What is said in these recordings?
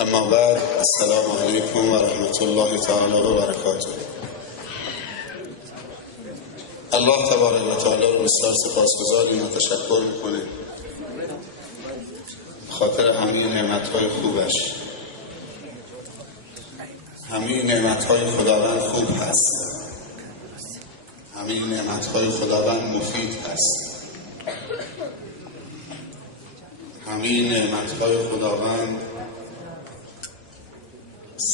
اما بعد، السلام علیکم و رحمت الله تعالی و برکاته. الله تبارک و تعالی رو بسیار سپاسگزاریم و تشکر میکنیم خاطر همه نعمتهای خوبش. همه نعمتهای خداوند خوب هست، همه نعمتهای خداوند مفید هست، همه نعمتهای خداوند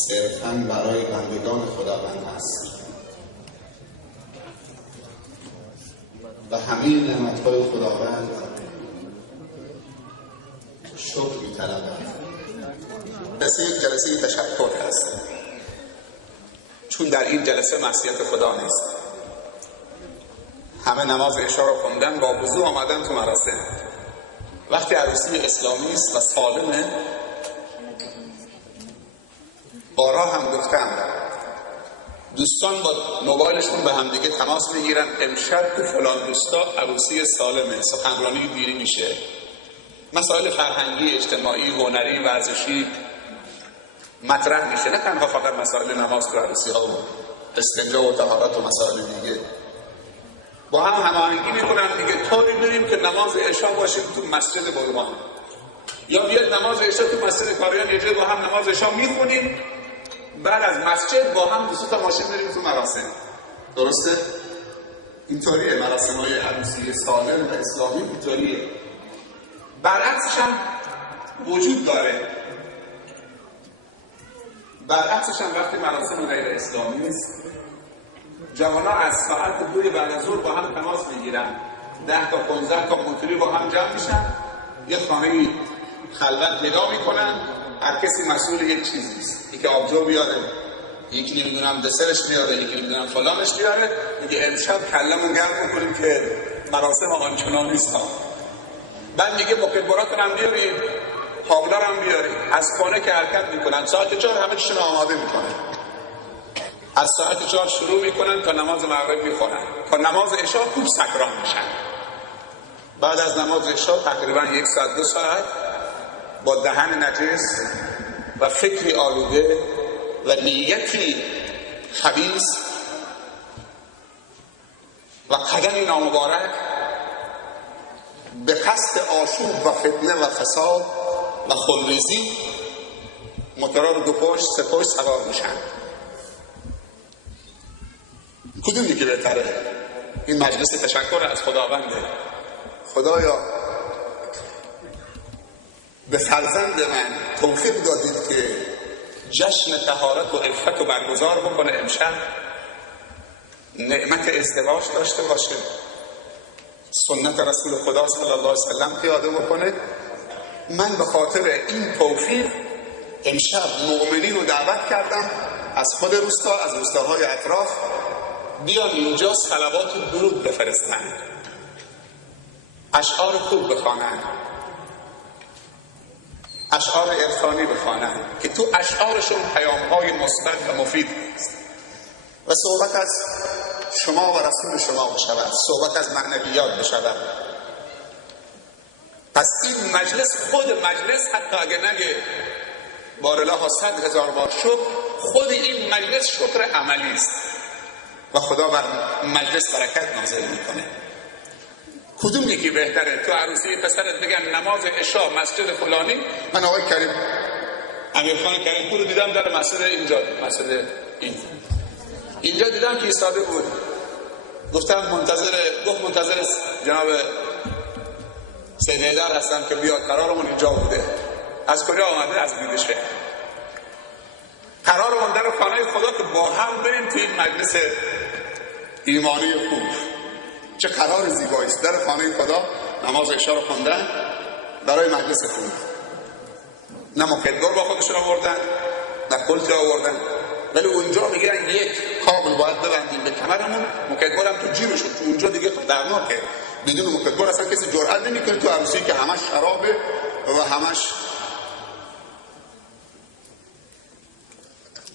صرفاً برای بندگان خداوند هست و همه نعمتهای خداوند شکر می‌طلبند. مثل یک جلسه تشکر هست، چون در این جلسه معصیت خدا نیست. همه نماز عشا رو خوندن، با وضو آمدن تو مراسم. وقتی عروسی اسلامی است و سالمه، بارها هم گفتم دوستان با موبایلشون به همدیگه تماس میگیرن، امشب تو فلان روستا عروسی سالمه، سخنرانی دینی میشه، مسائل فرهنگی، اجتماعی، هنری، ورزشی مطرح میشه، نه تنها فقط مسائل نماز تو عروسی ها و استنجا و طهارت و مسائل دیگه. با هم هماهنگی میکنن دیگه، طوری بریم که نماز عشا باشیم تو مسجد بلوان، یا بیاد نماز عشا تو مسجد کاریان، یه جای با هم نماز عشا میخونیم، بعد از مسجد با هم دو تا ماشین بریم تو مراسم. درسته؟ اینطوریه مراسم های عروسی سالم و اسلامی، اینطوریه. برعکسش هم وجود داره. برعکسش هم وقتی مراسم غیر اسلامی است، جوانا از ساعت 2 بعد از ظهر با هم تماس میگیرن، 10 تا 15 تا مطرب با هم جمع میشن، یه خانه خلوت نگاه میکنن، هر کسی مسئول یک چیزی است. یکی آبجو بیاره، یکی نمیدونم دسرش بیاره، یکی نمیدونم فلانش بیاره، میگه امشب کلمون گرم بکنیم که مراسم آنچنان نیست ها. بعد میگه مکبراتون هم بیارید، حاولار هم بیارید. از خانه که حرکت میکنن ساعت 4 همه چیشون آماده میکنن، از ساعت 4 شروع میکنن تا نماز مغرب میخونن، تا نماز عشا خوب سکران میشن. بعد از نماز عشا تقریبا 1 ساعت 2 ساعت با دهن نجس و فکری آلوده و نیتی خبیث و قدمی نامبارک به قصد آشوب و فتنه و فساد و خونریزی موتورا رو 2 پشت 3 پشت سوار میشن. کدومی که بهتره؟ این مجلس تشکر از خداونده. خدایا به فرزند من توفیق دادید که جشن طهارت و عفت رو برگزار بکنه، امشب نعمت ازدواج داشته باشه، سنت رسول خدا صلی الله علیه وسلم پیاده بکنه. من به خاطر این توفیق امشب مؤمنین رو دعوت کردم از خود روستا، از روستاهای اطراف، بیان اینجا صلوات و درود بفرستن، اشعار خوب بخوانن، اشعار عرفانی بخوانن که تو اشعارشون پیام‌های مثبت و مفید است و صحبت از شما و رسول شما بشود، صحبت از معنویات بشود. پس این مجلس، خود مجلس، حتی اگه نگه بارالله 100,000 بار شکر، خود این مجلس شکر عملی است و خدا بر مجلس برکت نازل میکنه. کدوم یکی بهتره؟ تو عروسی پسرت بگن نماز عشا مسجد فلانی. من آقای کریم امیرخان کریم پور رو دیدم در مسجد اینجا، مسجد اینجا دیدم که ایستاده بود. گفتم منتظر جناب سید حیدر هستم که بیاد، قرارمون اینجا بوده. از کجا آمده؟ از بیدشه. قرارمون در خانه خدا که با هم بریم توی این مجلس ایمانی خوب. چه قرار زیبایی است، در خانه خدا نماز عشا رو خوندن برای مجلس خوب. نه مکدر با خودشون آوردن، نه کلت آوردن، ولی اونجا میگن یک کابل باید ببندیم به کمرمون، مکدر هم تو جیبشون، تو اونجا دیگه خطرناکه. بدون مکدر اصلا کسی جرئت نمیکنه تو عروسی که همش شرابه و همش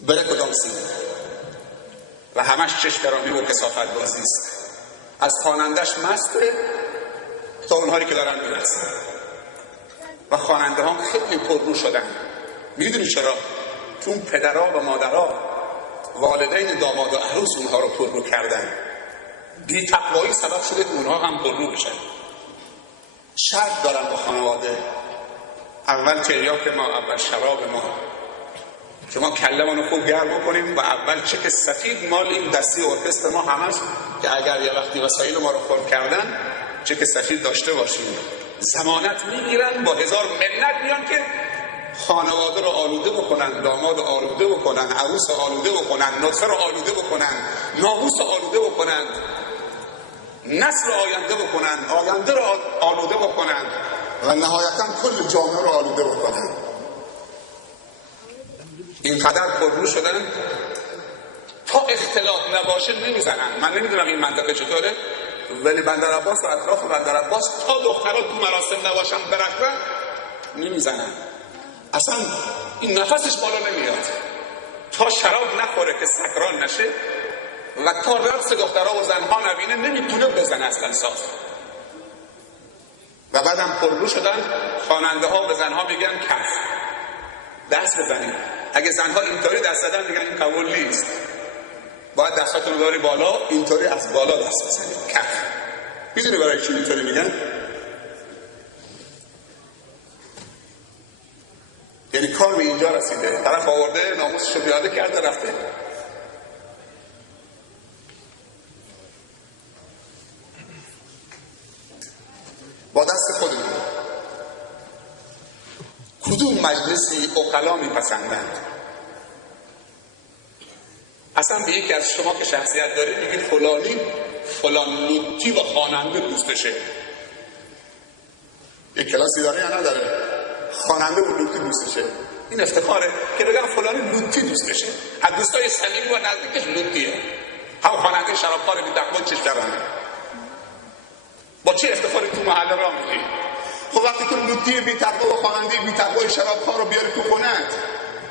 بره کدام سینه و همش چشم‌گرانی و کثافت بازی است. از خوانندش مسته تا اونهایی که دارن میرسن و خواننده ها خیلی پررو شدن. میدونی چرا؟ چون پدرها و مادرها، والدین داماد و عروس اونها رو پررو کردن. بی تقوایی سبب شده که اونها هم پررو بشن. شرط دارن با خانواده، اول تریاک ما، اول شراب ما، که ما کلمون رو خوب گرم بکنیم و اول چک سفید مال این دستی ارکستر ما همش، که اگر یه وقتی وسایل ما رو خرد کردن چک سفید داشته باشیم. ضمانت میگیرن، با 1000 منت میان که خانواده رو آلوده بکنن، داماد رو آلوده بکنن، عروس رو آلوده بکنن، نطفه رو آلوده بکنن، ناموس رو آلوده بکنن، نسل رو آینده بکنن، آینده رو آلوده بکنن و نهایتا کل جامعه رو آلوده بکنن. اینقدر پررو شدن تا اختلاط نباشه نمیزنن. من نمیدونم این منطقه چطوره، ولی بندر عباس و اطراف بندر عباس تا دخترها تو مراسم نباشن برقرار نمیزنن. اصلا این نفسش بالا نمیاد تا شراب نخوره که سکران نشه و تا رقص دخترها و زنها نبینه نمیتونه بزنه اصلا ساز. و بعدم پررو شدن، خواننده ها به زنها میگن کف دست بزنید. اگه زنها اینطوری دست زدن میگن این قبول نیست، باید دستاتون رو داری بالا، اینطوری از بالا دست بزنید کف. میدونی برای چی اینطوری میگن؟ یعنی کار به اینجا رسیده، طرف آورده ناموسش رو پیاده کرده رفته. با دست خودمون کدوم مجلسی عقلا میپسندند؟ اصلا به یکی از شما که شخصیت دارید میگید فلانی فلان لوتی و خواننده دوستشه. یک کلاسی داره یا نداره؟ خواننده و لوتی دوستشه. این افتخاره که بگم فلانی لوتی دوستشه. از دوستای صمیمی و نزدیکش لوتیه. هم خواننده شرابخوار بی تقوا چش درانه. با چه افتخاری تو محله راه میری؟ خب وقتی تو لوتی بی تقوا و خواننده بی تقوا شرابخوار رو بیاری تو خونت،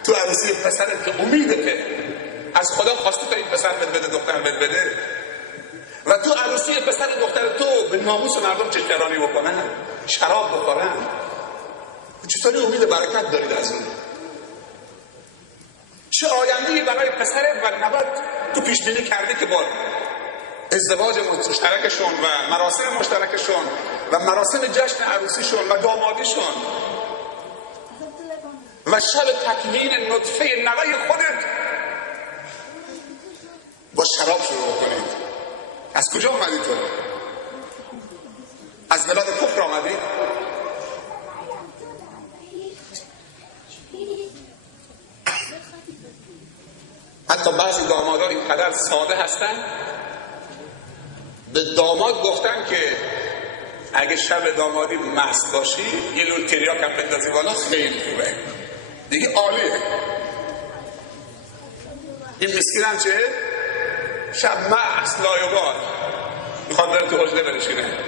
تو عروسی پسرت که امیده که از خدا خواسته تا این پسر بده دختر بده و تو عروسی پسر دختر تو به ناموس مردم چشترانی بکنن، شراب بخورن، چطوری امید برکت دارید از اون؟ چه آینده‌ای برای پسرت و نوت تو پیش بینی کرده که با ازدواج مشترکشون و مراسم مشترکشون و مراسم جشن عروسیشون و دامادیشون و شب تکوین نطفه نوه خودت با شراب شروع کنید؟ از کجا آمدی تو؟ از بلاد کفر آمدی؟ حتی بعضی دامادان اینقدر ساده هستن به داماد گفتن که اگه شب دامادی مست باشی یه لول تریاک هم بندازی بالا خیلی خوبه دیگه، عالیه. این مسکین هم چه؟ شب مست لایوبار میخواد داره تو حجله بنشینه،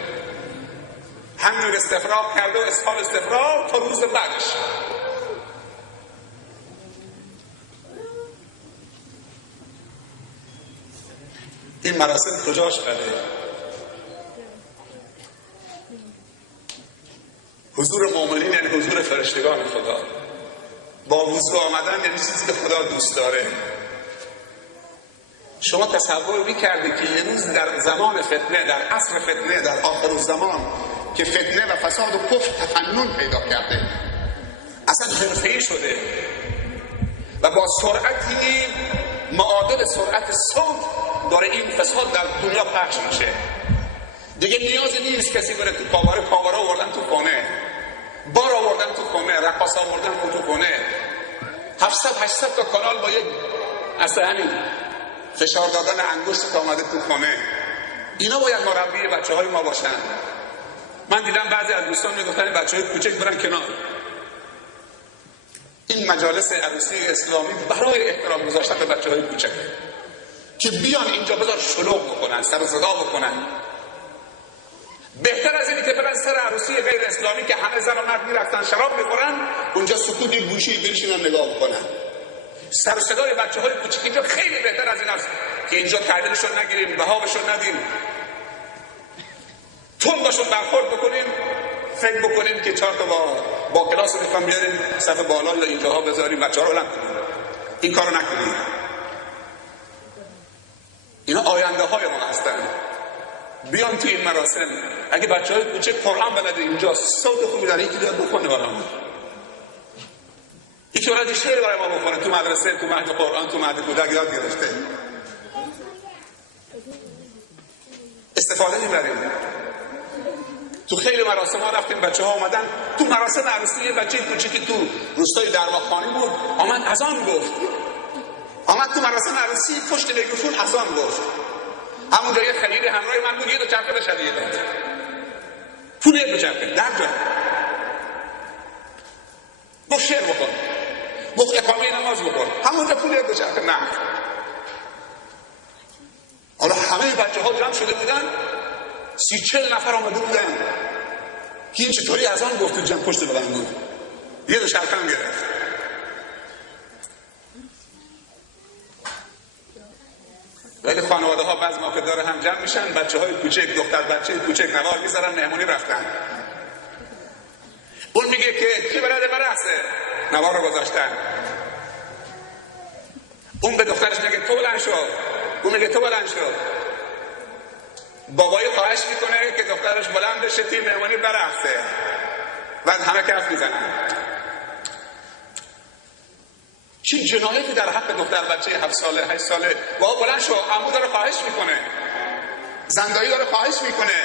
همین استفراغ کرده و اصحاب استفراغ تا روز بعدش. این مراسم کجاش بده؟ حضور مؤمنین یعنی حضور فرشتگان خدا. با وضو آمدن یعنی چیزی که خدا دوست داره. شما تصور می‌کردی که یه روز در زمان فتنه، در عصر فتنه، در آخر الزمان که فتنه و فساد و کفر تفنن پیدا کرده، اصلا حرفه‌ای شده و با سرعتی معادل سرعت صوت داره این فساد در دنیا پخش میشه. دیگه نیازی نیست کسی بره تو کاوره آوردن تو خونه، بار آوردن تو خونه، رقاص آوردن تو خونه، 700-800 تا کانال با یک اصلا همین فشار دادن انگشت تا اومده تو خونه. اینا باید مربی بچه‌های ما باشن. من دیدم بعضی از دوستان میگفتن بچه‌های کوچک برن کنار. این مجالس عروسی اسلامی برای احترام گذاشتن به بچه‌های کوچک که بیان اینجا بذار شلوغ بکنن، سر و صدا بکنن. بهتر از اینی که برن سر عروسی غیر اسلامی که همه زن و مرد میرفتن شراب میخورن، اونجا سکوت یک گوشی بنشینن نگاه بکنن. سر و صدای بچه‌های کوچیک اینجا خیلی بهتر از این است که اینجا تعدیلشون نگیریم، بهابشون ندیم، تون باشون برخورد بکنیم، فکر بکنیم که 4 تا با کلاس میخوام بیاریم صف بالا یا اینجاها بذاریم بچه‌ها رو نکنیم. این کارو نکنیم. اینا آینده های ما هستن. بیان تو این مراسم اگه بچه‌های کوچک قرآن بلده اینجا صوت خوبی داره یکی بیاد بخونه برامون. یکی ولد شعر برای ما بخونه تو مدرسه، تو مهد قرآن، تو مهد کودک یاد گرفته. استفاده میبریم. تو خیلی مراسم ها رفتیم بچه‌ها اومدن تو مراسم عروسی یه بچه کوچیکی تو روستای درواخانی بود آمد اذان گفت. آمد تو مراسم عروسی پشت میکروفون اذان گفت. همونجا یه خلیل همراه من بود یه دو چرخه بشه دیگه داد. پول یه دو چرخه در جا. گفت شعر بخون. گفت اقامه نماز بخون. همونجا پول یه دو چرخه نه. حالا همه بچه‌ها جمع شده بودن 30-40 نفر آمده بودن که این چطوری اذان گفت تو جمع پشت بلند بود. یه دو چرخه هم گرفت. ولی خانواده ها بعض موقع داره هم جمع میشن بچه های کوچک دختر بچه کوچک نوار میذارن مهمونی رفتن. اون میگه که کی بلده برقصه نوار رو گذاشتن. اون به دخترش میگه تو بلند شو. اون میگه تو بلند شو. بابایی خواهش میکنه که دخترش بلند بشه تیم مهمونی برقصه. بعد همه کف میزنن. چه جنایتی در حق دختر بچه 7 ساله 8 ساله. بابا بلند شو. عمو داره خواهش میکنه. زندایی داره خواهش میکنه.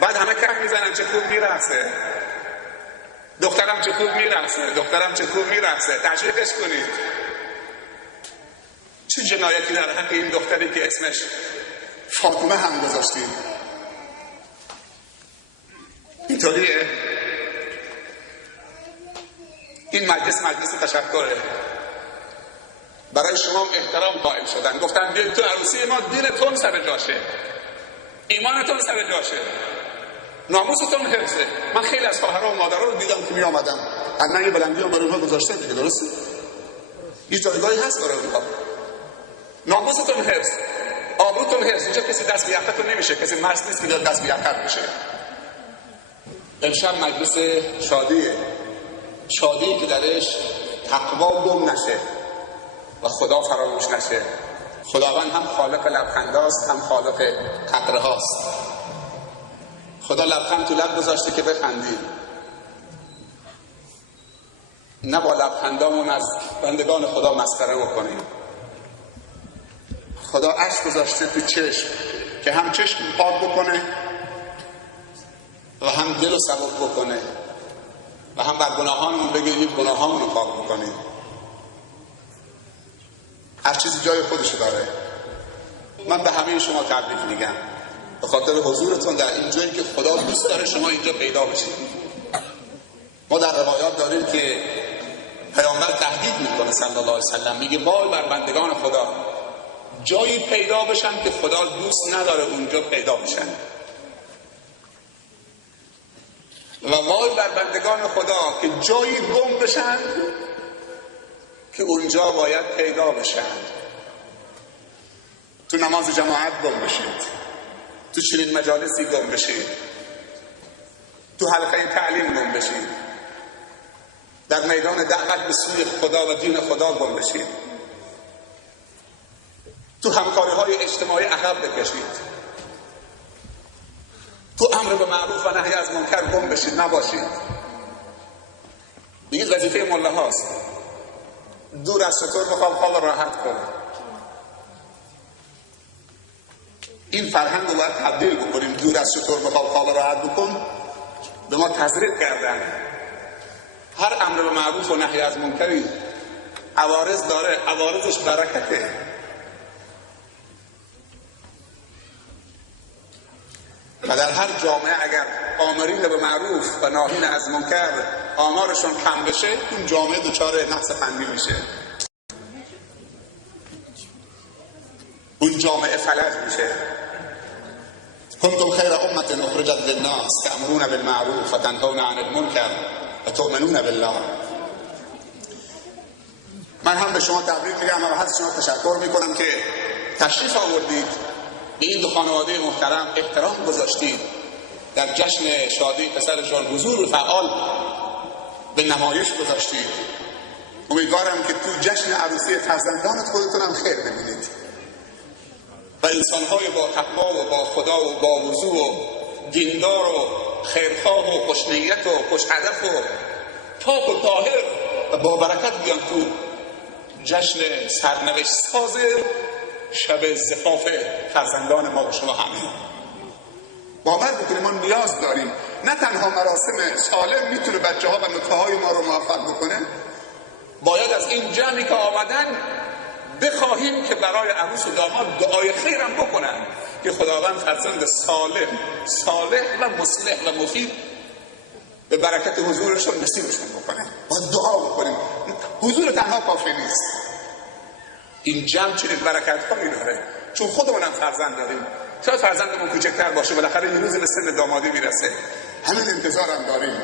بعد همه کف میزنن چه خوب میرقصه. دخترم چه خوب میرقصه. دخترم چه خوب میرقصه. تشویقش کنید. چه جنایتی در حق این دختری که اسمش فاطمه هم گذاشتیم. اینطوریه. این مجلس تشکره. برای شما احترام قائل شدن. گفتن بیاید تو عروسی ما دینتون سر جاشه. ایمانتون سر جاشه. ناموستون حفظه. من خیلی از خواهرها و مادرها رو دیدم که می آمدم. حتما یه بلندی هم برای اونها گذاشتن دیگه درسته؟ یه جایگاهی هست برای اونها. ناموستون حفظ. آبروتون حفظ. اینجا کسی دست به یقتون نمیشه. کسی مرس نیست که دست به یقت بشه. امشب مجلس شادیه. شادی که درش تقوا گم نشه و خدا فراموش نشه. خداوند هم خالق لبخنداست هم خالق قطره هاست. خدا لبخند تو لب گذاشته که بخندیم. نه با لبخندامون از بندگان خدا مسخره بکنیم. خدا اشک گذاشته تو چشم که هم چشم پاک بکنه و هم دل رو سبک بکنه و هم بر گناهانمون بگیریم گناهانمون رو پاک بکنیم. هر چیزی جای خودش داره. من به همه شما تبریک میگم به خاطر حضورتون در این جایی که خدا دوست داره شما اینجا پیدا بشید. ما در روایات داریم که پیامبر تهدید میکنه صلی الله علیه وسلم میگه وای بر بندگان خدا جایی پیدا بشن که خدا دوست نداره اونجا پیدا بشن و وای بر بندگان خدا که جایی گم بشن که اونجا باید پیدا بشن. تو نماز جماعت گم بشید. تو چنین مجالسی گم بشید. تو حلقه تعلیم گم بشید. در میدان دعوت به سوی خدا و دین خدا گم بشید. تو همکاری های اجتماعی عقب بکشید. تو امر به معروف و نهی از منکر گم بشید نباشید. میگید وظیفه مله هاست. دور از شطور بخواب خواب راحت کن. این فرهنگ رو باید تبدیل بکنیم. دور از شطور بخواب خواب راحت بکن. به ما تزریق کردن. هر امر به معروف و نهی از منکری عوارض داره. عوارضش برکته. و در هر جامعه اگر آمرین به معروف و ناهین از منکر آمارشون کم بشه این جامعه دچار نقص فنی میشه. اون جامعه فلج میشه. کنتم خیر امة اخرجت للناس تأمرون بالمعروف و تنهون عن المنکر و تؤمنون بالله. من هم به شما تبریک میگم و از شما تشکر میکنم که تشریف آوردید به این دو خانواده محترم احترام گذاشتید در جشن شادی پسرشان حضور فعال به نمایش گذاشتید. امیدوارم که تو جشن عروسی فرزندانت خودتون هم خیر ببینید و انسان‌های با تقوا و با خدا و با وضو و دیندار و خیرخواه و خوشنیت و خوش هدف و پاک و طاهر و با برکت بیان تو جشن سرنوشت ساز شب زفاف فرزندان ما و شما همه. باور بکنیم ما نیاز داریم. نه تنها مراسم سالم میتونه بچه ها و نطفه های ما رو موفق بکنه، باید از این جمعی که آمدن بخواهیم که برای عروس و داماد دعای خیرم بکنن که خداوند فرزند سالم، صالح و مصلح و مفید به برکت حضورشون نصیبشون بکنه. باید دعا بکنیم. حضور تنها کافی نیست. این جمع چنین برکت‌هایی داره چون خودمونم فرزند داریم. شاید فرزندمون کوچکتر باشه، بالاخره یه روزی به سن دامادی میرسه. همین انتظارم داریم.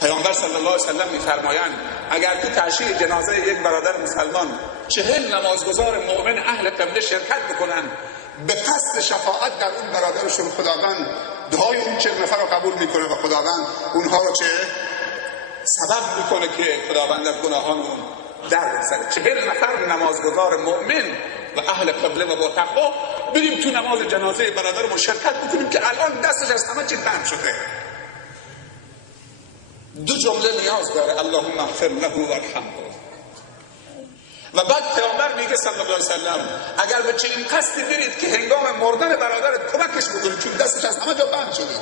پیامبر صلی الله علیه و سلم می‌فرمایند اگر تو تشییع جنازه یک برادر مسلمان 40 نمازگزار مؤمن اهل قبله شرکت بکنن، به قصد شفاعت در اون برادرشون خداوند دعای اون 40 نفر رو قبول میکنه و خداوند اونها رو چه سبب میکنه که خداوند از گناهانمون در بگذره. 40 نفر نمازگزار مؤمن و اهل قبله و با تقوا بریم تو نماز جنازه برادرمون شرکت بکنیم که الان دستش از همه چی تنگ شده. دو جمله نیاز داره: اللهم اغفر له وارحمه. و بعد پیامبر میگه صلی الله علیه و سلم اگر به چنین قصدی برید که هنگام مردن برادرت کمکش بکنید چون دستش از همه جا بند شده،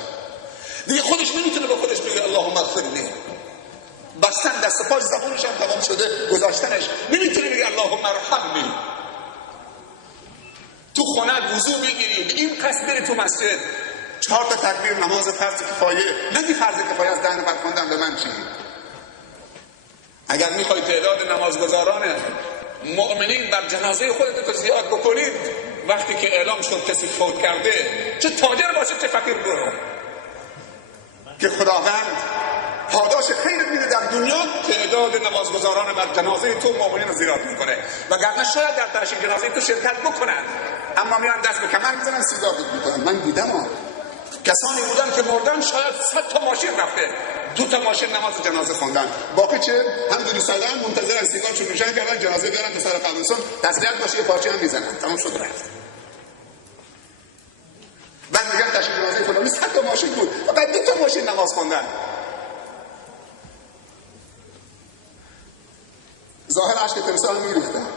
دیگه خودش نمیتونه به خودش بگه اللهم اغفر له، بستن دست پاش زبونش هم تمام شده، گذاشتنش نمیتونه بگه اللهم ارحمنی. تو خونه وضو میگیری، این قصد بری تو مسجد 4 تا تکبیر نماز فرض کفایه، نگی فرض کفایه از 10 نفر خوندم به من چی؟ اگر میخوای تعداد نمازگزاران مؤمنین بر جنازه خودت رو زیاد بکنید، وقتی که اعلام شد کسی فوت کرده، چه تاجر باشه چه فقیر، برو که خداوند پاداش خیر میده در دنیا، تعداد نمازگزاران بر جنازه تو مؤمنین رو زیاد میکنه. وگرنه شاید در تشییع جنازه تو شرکت بکنن اما میان دست به کمر میزنن سیگار میکنن. من دیدم کسانی بودن که مردن شاید 100 تا ماشین رفته، 2 تا ماشین نماز جنازه خوندن، باقی چه همونجوری ساده‌ان منتظر از سیگارشون روشن کردن جنازه بیارن تا سر قبرستان، تسلیت باشه یه پارچه هم میزنن، تمام شد رفت. بعد میگن تشییع جنازه فلانی 100 تا ماشین بود، فقط 2 تا ماشین نماز خوندن. ظاهر عشق تمثال میریختن.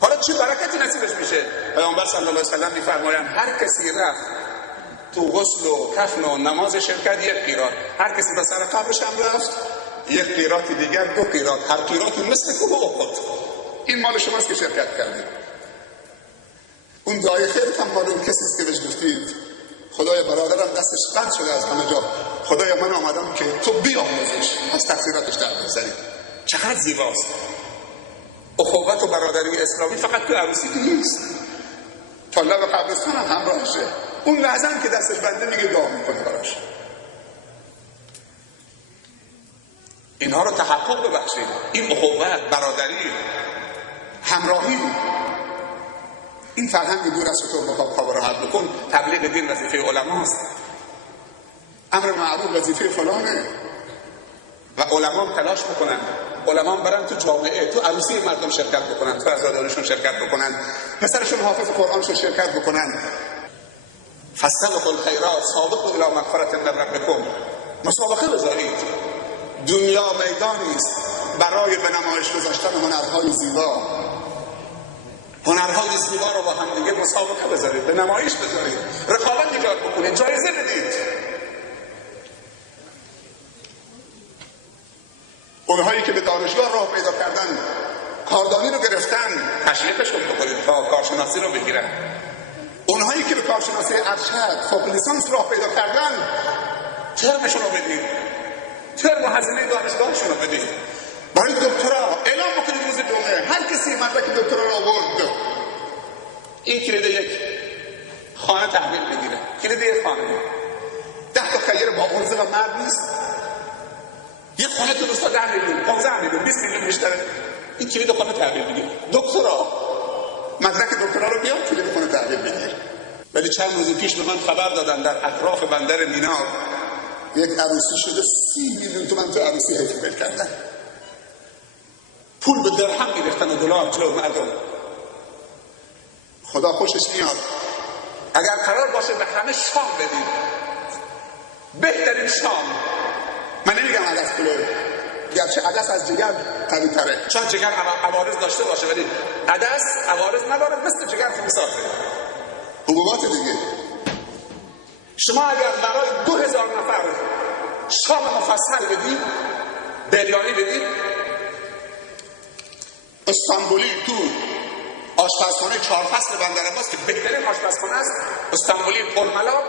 حالا چه برکتی نصیبش میشه؟ پیامبر صلی الله علیه و سلم میفرمایند هر کسی رفت تو غسل و کفن و نماز شرکت 1 قیراط، هر کسی به سر قبرش هم رفت 1 قیراط دیگر 2 قیراط، هر قیراطی مثل کوه احد. این مال شماست که شرکت کردید. اون دعای خیرت هم مال اون کسی است که بهش گفتید خدای برادرم دستش قطع شده از همه جا، خدای من آمدم که تو بیاموزش از تقصیراتش در بگذری. چقدر زیباست. اخوت و برادری اسلامی فقط تو عروسی نیست، تا لب قبرستان هم همراهشه. اون لحظه که دستش بنده میگه دعا میکنه براش. اینها رو تحقق ببخشید. این اخوت، برادری، همراهی، این فرهنگ دور از تو بخواب را حل بکن. تبلیغ دین وظیفه علماست، امر معروف وظیفه فلانه و علما تلاش بکنن. علما برن تو جامعه، تو عروسی مردم شرکت بکنن، تو عزاداریشون شرکت بکنن، پسرشون حافظ قرآنشون شرکت بکنن. فاستبقوا الخیرات سابقوا الی مغفرة من ربکم. مسابقه بذارید. دنیا میدانی است برای به نمایش گذاشتن هنرهای زیبا. هنرهای زیبا رو با هم دیگه مسابقه بذارید، به نمایش بذارید، رقابت ایجاد بکنید، جایزه بدید. اونهایی که به دانشگاه راه پیدا کردن، کاردانی رو گرفتن، تشویقشون بکنید تا کارشناسی رو بگیرن. اونهایی که به کارشناسی ارشد فوق لیسانس راه پیدا کردن، ترمشون رو بدید، ترم و هزینه دانشگاهشون رو بدید. برای دکترا اعلام بکنید روز جمعه هر کسی مدرک دکترا رو آورد این کلید یک خانه تحویل بگیره. کلید یک خانه 10 تا خیر با عرضه و مرد نیست. یه خانه تو روستا 10 میلیون، 15 میلیون، 20 میلیون بیشتره. این کلید خانه تحویل بگیر. دکترا مدرک دکترا رو بیار، کلید خانه تحویل بگیر. ولی چند روز پیش به من خبر دادن در اطراف بندر مینا یک عروسی شده 30 میلیون تومان تو عروسی احتفال کردن. پول به درهم گرفتن و دلار جلو مردم. خدا خوشش میاد. اگر قرار باشه به همه شام بدیم، بهترین شام، من نمیگم عدس پلو، گرچه عدس از جگر قوی تره، شاید جگر عوارض داشته باشه ولی عدس عوارض نداره، مثل جگر خونسازه، حبوبات دیگه. شما اگر برای 2000 نفر شام مفصل بدید، بریانی بدید، استانبولی تو آشپزخانه 4 فصل بندر عباس که بهترین آشپزخانه است، استانبولی پرملات،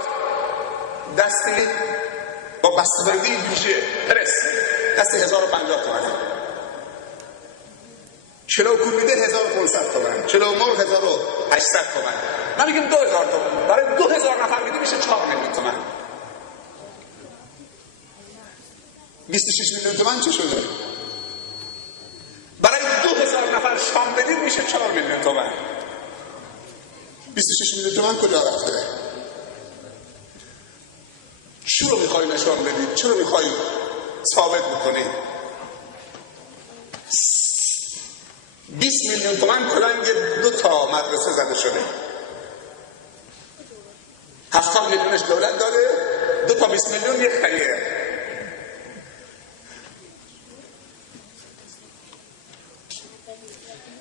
دستی با بسته‌بندی ویژه پرس، دستی 1050 تومانه. کیلو کوبیده 1500 تومان، کیلو مرغ 1800 تومان. من میگم 2000 تومان. برای 2000 نفر میدی میشه 4 میلیون تومان. 26 میلیون تومان چه شده؟ برای 2000 نفر شام بدید میشه 4 میلیون تومان. 26 میلیون تومان کجا رفته؟ چی رو میخوایی نشان بدید؟ چی رو میخوایی ثابت بکنید؟ 20 میلیون تومان کلنگ 2 تا مدرسه زده شده. 70 میلیونش دولت داده، 2 تا 20 میلیون یک خیریه.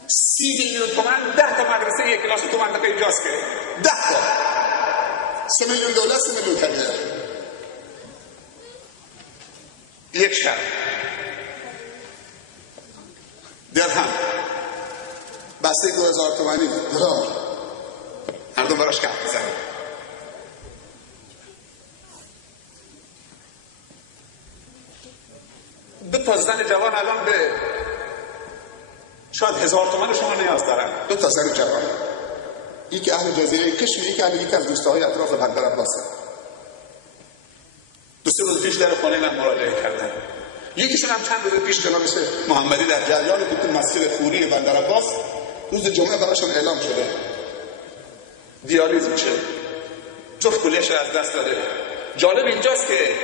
سی میلیون تومان 10 تا مدرسه یک کلاس تو منطقه اینجاست که 10 تا 3 میلیون دولت 3 میلیون خیریه. یک شب درهم بسته 2000 تومانی دلار مردم براش کف بزنن. دو تا زن جوان الان به شاید 1000 تومان شما نیاز دارن. 2 تا زن جوان، یکی اهل جزیره کشمیر، یکی از دوستاهای اطراف بندر عباسه. 2-3 روز پیش در خانه من مراجعه کردن. یکیشون هم چند روز پیش جناب محمدی در جریان بود تو مسجد خوری بندر عباس روز جمعه براشون اعلام شده دیالیز میشه، جفت کلیه‌اش از دست داده. جالب اینجاست که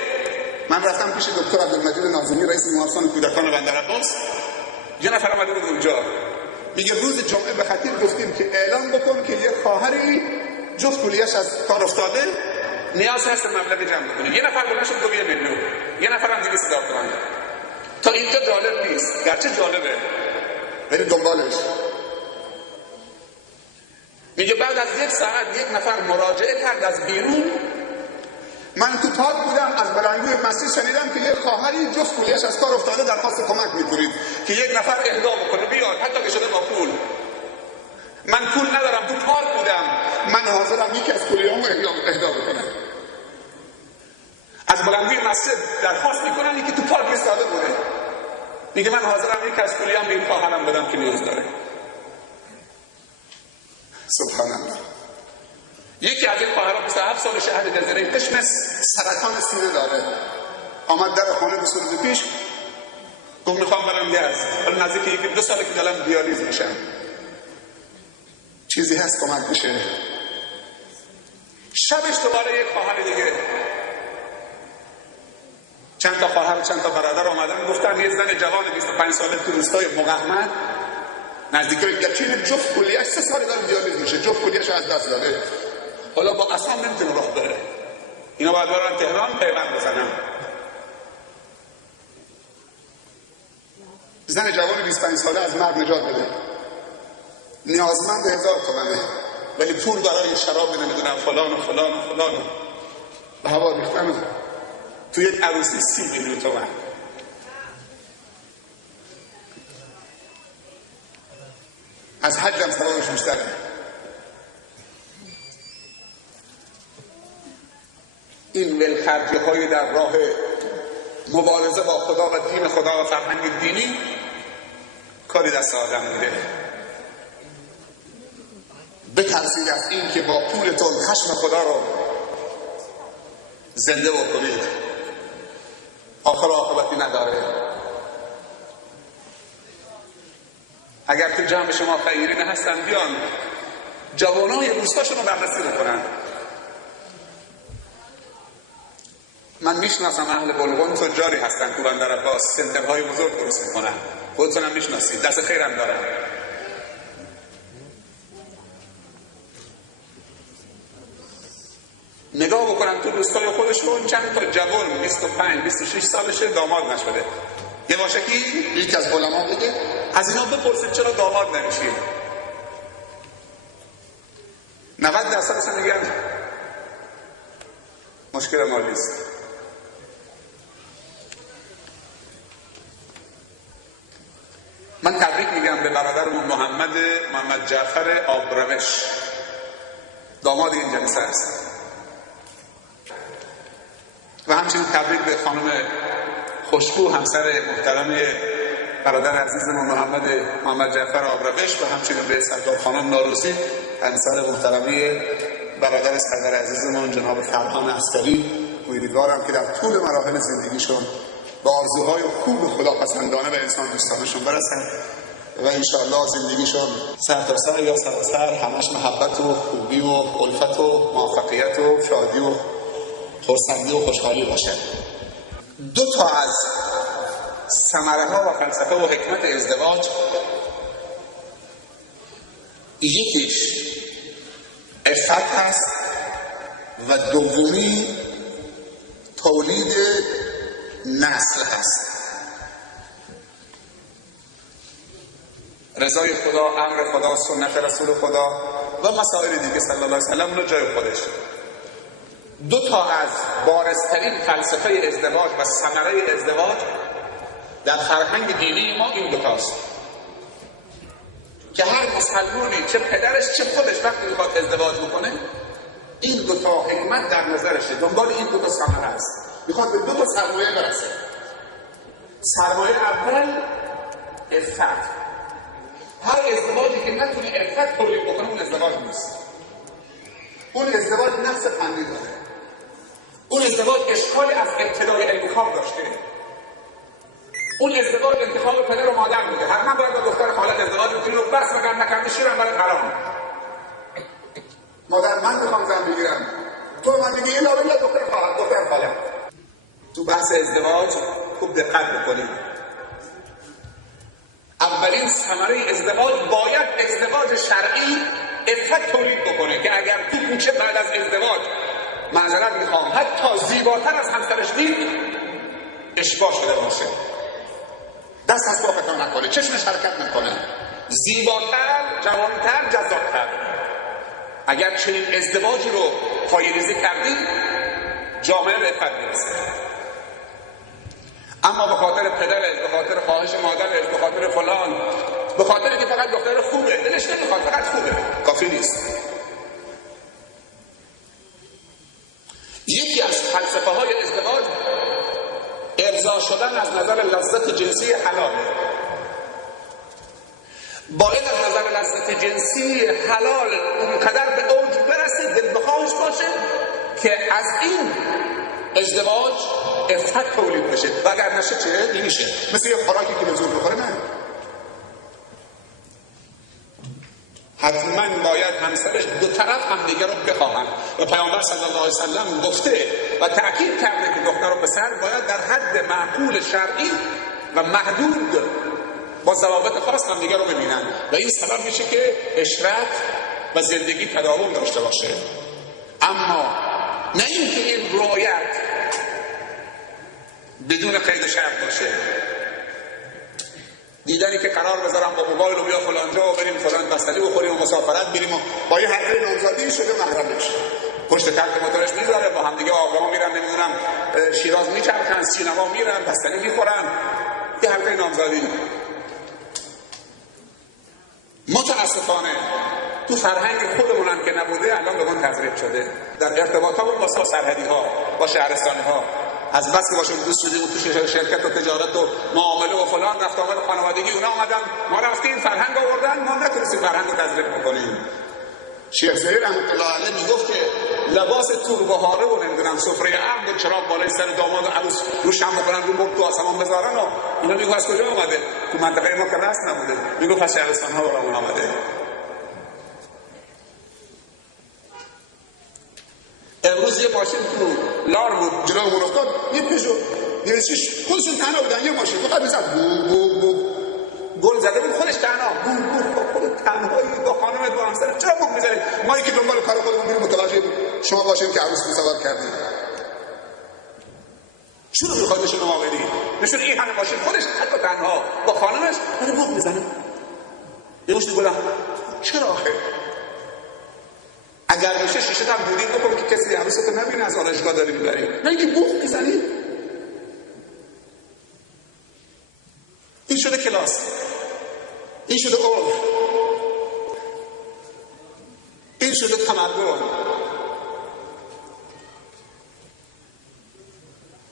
من رفتم پیش دکتر عبدالمجید ناظمی رئیس بیمارستان کودکان بندر عباس، یه نفر اومده بود اونجا میگه روز جمعه به خطیب گفتیم که اعلام بکن که یه خواهری جفت کلیه‌اش از کار افتاده، نیاز هست مبلغ جمع بکنیم. یه نفر بلند شد گفت 1 میلیون، یه نفرم 200,000 تومان. تا اینجا جالب نیست، گرچه جالبه ولی دنبالش. میگه بعد از 1 ساعت یک نفر مراجعه کرد از بیرون، من تو پارک بودم، از بلندگوی مسجد شنیدم که یک خواهری جفت کلیه‌اش از کار افتاده درخواست کمک میکنید که یک نفر اهدا بکنه، بیاد حتی که شده با پول. من پول ندارم، تو پارک بودم، من حاضرم یکی از کلیه‌امو اهدا بکنم. از بلندگوی مسجد درخواست میکنن یکی تو پارک ایستاده بوده، میگه من حاضرم یکی از کلیه‌ام به این خواهرم بدم که نیاز داره. سبحان الله. یکی از این خواهرها 27 سال شهر جزیره قشم سرطان سینه داره، آمد در خانه 2 روز پیش گفت میخوام برم دیالیز، ولی نزدیک 1-2 ساله که دارم دیالیز میشم، چیزی هست کمک بشه. شبش دوباره یک خواهر دیگه، چند تا خواهر چند تا برادر آمدن گفتن یه زن جوان 25 ساله تو روستای مقهمت نزدیک گچین جفت کلیه‌اش 3 سال داره دیالیز میشه، جفت کلیه‌اش از دست داده، حالا با اسام نمیتونه راه بره، اینا باید برن تهران پیوند بزنن. زن جوان 25 ساله از مرگ نجات بده، نیازمند 1000 تومانه، ولی پول برای شراب نمیدونم فلان و فلان و فلان و هوا ریختن. تو یک عروسی 30 میلیون تومان. از حج هم ثوابش بیشتره. این ولخرجی های در راه مبارزه با خدا و دین خدا و فرهنگ دینی کاری دست آدم میده. بترسید از این که با پولتون خشم خدا رو زنده بکنید، آخر عاقبتی نداره. اگر تو جمع شما فقیرین هستن بیان جوانای روستاشون رو بررسی بکنن، من میشناسم اهل بلغم تجاری هستن تو بندر عباس، سنترهای بزرگ درست میکنن، خودتونم میشناسید، دست خیرم دارن. نگاه بکنم تو دوستای خودشون چند تا جوان 25 26 سالشه داماد نشده. یه واشکی یکی از علما بگه از اینا بپرسید چرا داماد نمیشید. 90% میگن مشکل مالی است. من تبریک میگم به برادرمون محمد جعفر آبروش، داماد این جلسه است. و همچنین تبریک به خانم خوشبو همسر محترم برادر عزیزمون محمد جعفر آبروش و همچنین به سردار خانم ناروسی همسر محترمی برادر سردار عزیزمون جناب فرهان عسکری. امیدوارم که در طول مراحل زندگیشون با آرزوهای خوب خداپسندانه به انسان دوستانشون برسن و انشاءالله زندگیشون سر تا سر یا سراسر همش محبت و خوبی و الفت و موفقیت و شادی و خرسندی و خوشحالی باشه. دو تا از ثمره ها و فلسفه و حکمت ازدواج، یکیش عفت هست و دومی تولید نسل هست. رضای خدا، امر خدا، سنت رسول خدا و مسائل دیگه صلی الله علیه و سلم رو جای خودش. دو تا از بارزترین فلسفه ازدواج و ثمره ازدواج در فرهنگ دینی ما این دوتاست که هر مسلمانی چه پدرش چه خودش وقتی میخواد ازدواج بکنه این دوتا حکمت در نظرشه، دنبال این دوتا ثمره است، میخواد به دوتا سرمایه برسه. سرمایه اول عفت. هر ازدواجی که نتونه عفت تولید بکنه اون ازدواج نیست. اون ازدواج نقص فنی داره. اون ازدواج اشکالی از ابتدای انتخاب داشته. اون ازدواج انتخاب پدر و مادر بوده. حتما باید با دختر خالت ازدواج بکنی رو بس مگر نکرده شیرم برای حرام. مادر من میخوام زن بگیرم، تو من میگی این لاوی دختر خالت. تو بحث ازدواج خوب دقت بکنید. اولین ثمره ازدواج باید ازدواج شرعی عفت تولید بکنه که اگر تو کوچه بعد از ازدواج معذرت میخوام حتی زیباتر از همسرش دید اشباع شده باشه، دست از پا خطا نکنه، چشمش حرکت نکنه، زیباتر، جوانتر، جذابتر. اگر چنین ازدواجی رو پایه‌ریزی کردید جامعه به عفت میرسه. اما به خاطر پدرت، به خاطر خواهش مادرت، به خاطر فلان، به خاطر که فقط دختر خوبه، دلش نمیخواد، فقط خوبه، کافی نیست. یکی از فلسفه های ازدواج ارضا شدن از نظر لذت جنسی حلاله. باید از نظر لذت جنسی حلال اونقدر به اوج برسه، دلبخواهش باشه که از این ازدواج عفت تولید بشه و اگر نشه چه؟ نمیشه. مثل یه خوراکی که به زور بخوره نه. حتما باید همسرش دو طرف هم دیگه رو بخواهند و پیامبر صلی الله علیه وسلم گفته و تأکید کرده که دختر و پسر باید در حد معقول شرعی و محدود با ضوابط خاص هم دیگه رو ببینن و این سبب میشه که عشرت و زندگی تداوم داشته باشه. اما نه اینکه این رعایت بدون قید شرط باشه. دیدنی که قرار بذارم با موبایل و بیا فلانجا و بریم فلان بستنی بخوریم و مسافرت بریم و با یه حرفه نامزدی شده محرم بشه، پشت ترک موتورش میذاره، با هم دیگه آقا میرن نمیدونم شیراز میچرخن، سینما میرن، بستنی میخورن، یه حرفه نامزدی. متاسفانه تو فرهنگ خودمونم که نبوده الان به اون تزریق شده. در ارتباطمون با سرحدی ها، با شهرستانی ها، از بس که باشون دوست شدیم و تو شرکت و تجارت و معامله و فلان رفت آمد خانوادگی اونا اومدن ما رفتیم فرهنگ آوردن، ما نتونستیم فرهنگ رو تزریق بکنیم. شیخ زهیر رحمت الله علیه میگفت که لباس تور بهاره و نمیدونم سفره عقد و چراغ بالای سر داماد و عروس روش هم بکنن رو مرد تو آسمان بذارن و اینا میگفت از کجا اومده؟ تو منطقه ما که رسم نبوده، میگفت از شهرستان ها برامون آمده. امروز یه ماشین تو لار بود جلومون افتاد، یه پژو 206 خودشون تنها بودن، یه ماشین فقط میزد بو بو بو، گل زده بود خودش تنها، بو بو با خود تنهایی با خانمت با همسرت چرا بوق میزنید؟ ما که دنبال کار خودمون میریم متوجه شما باشیم که عروس رو سوار کردیم. چرا میخواد نشون ما بدی؟ نشون این همه ماشین خودش حتی تنها با خانمش داره بوق میزنه. یه مشت گلم چرا آخه؟ اگر میشه شیشه هم دورین بکن که کسی عروست رو نبینه از آرایشگاه داری میبریم، نه اینکه بوق میزنی. این شده کلاس، این شده عرف، این شده تمدن.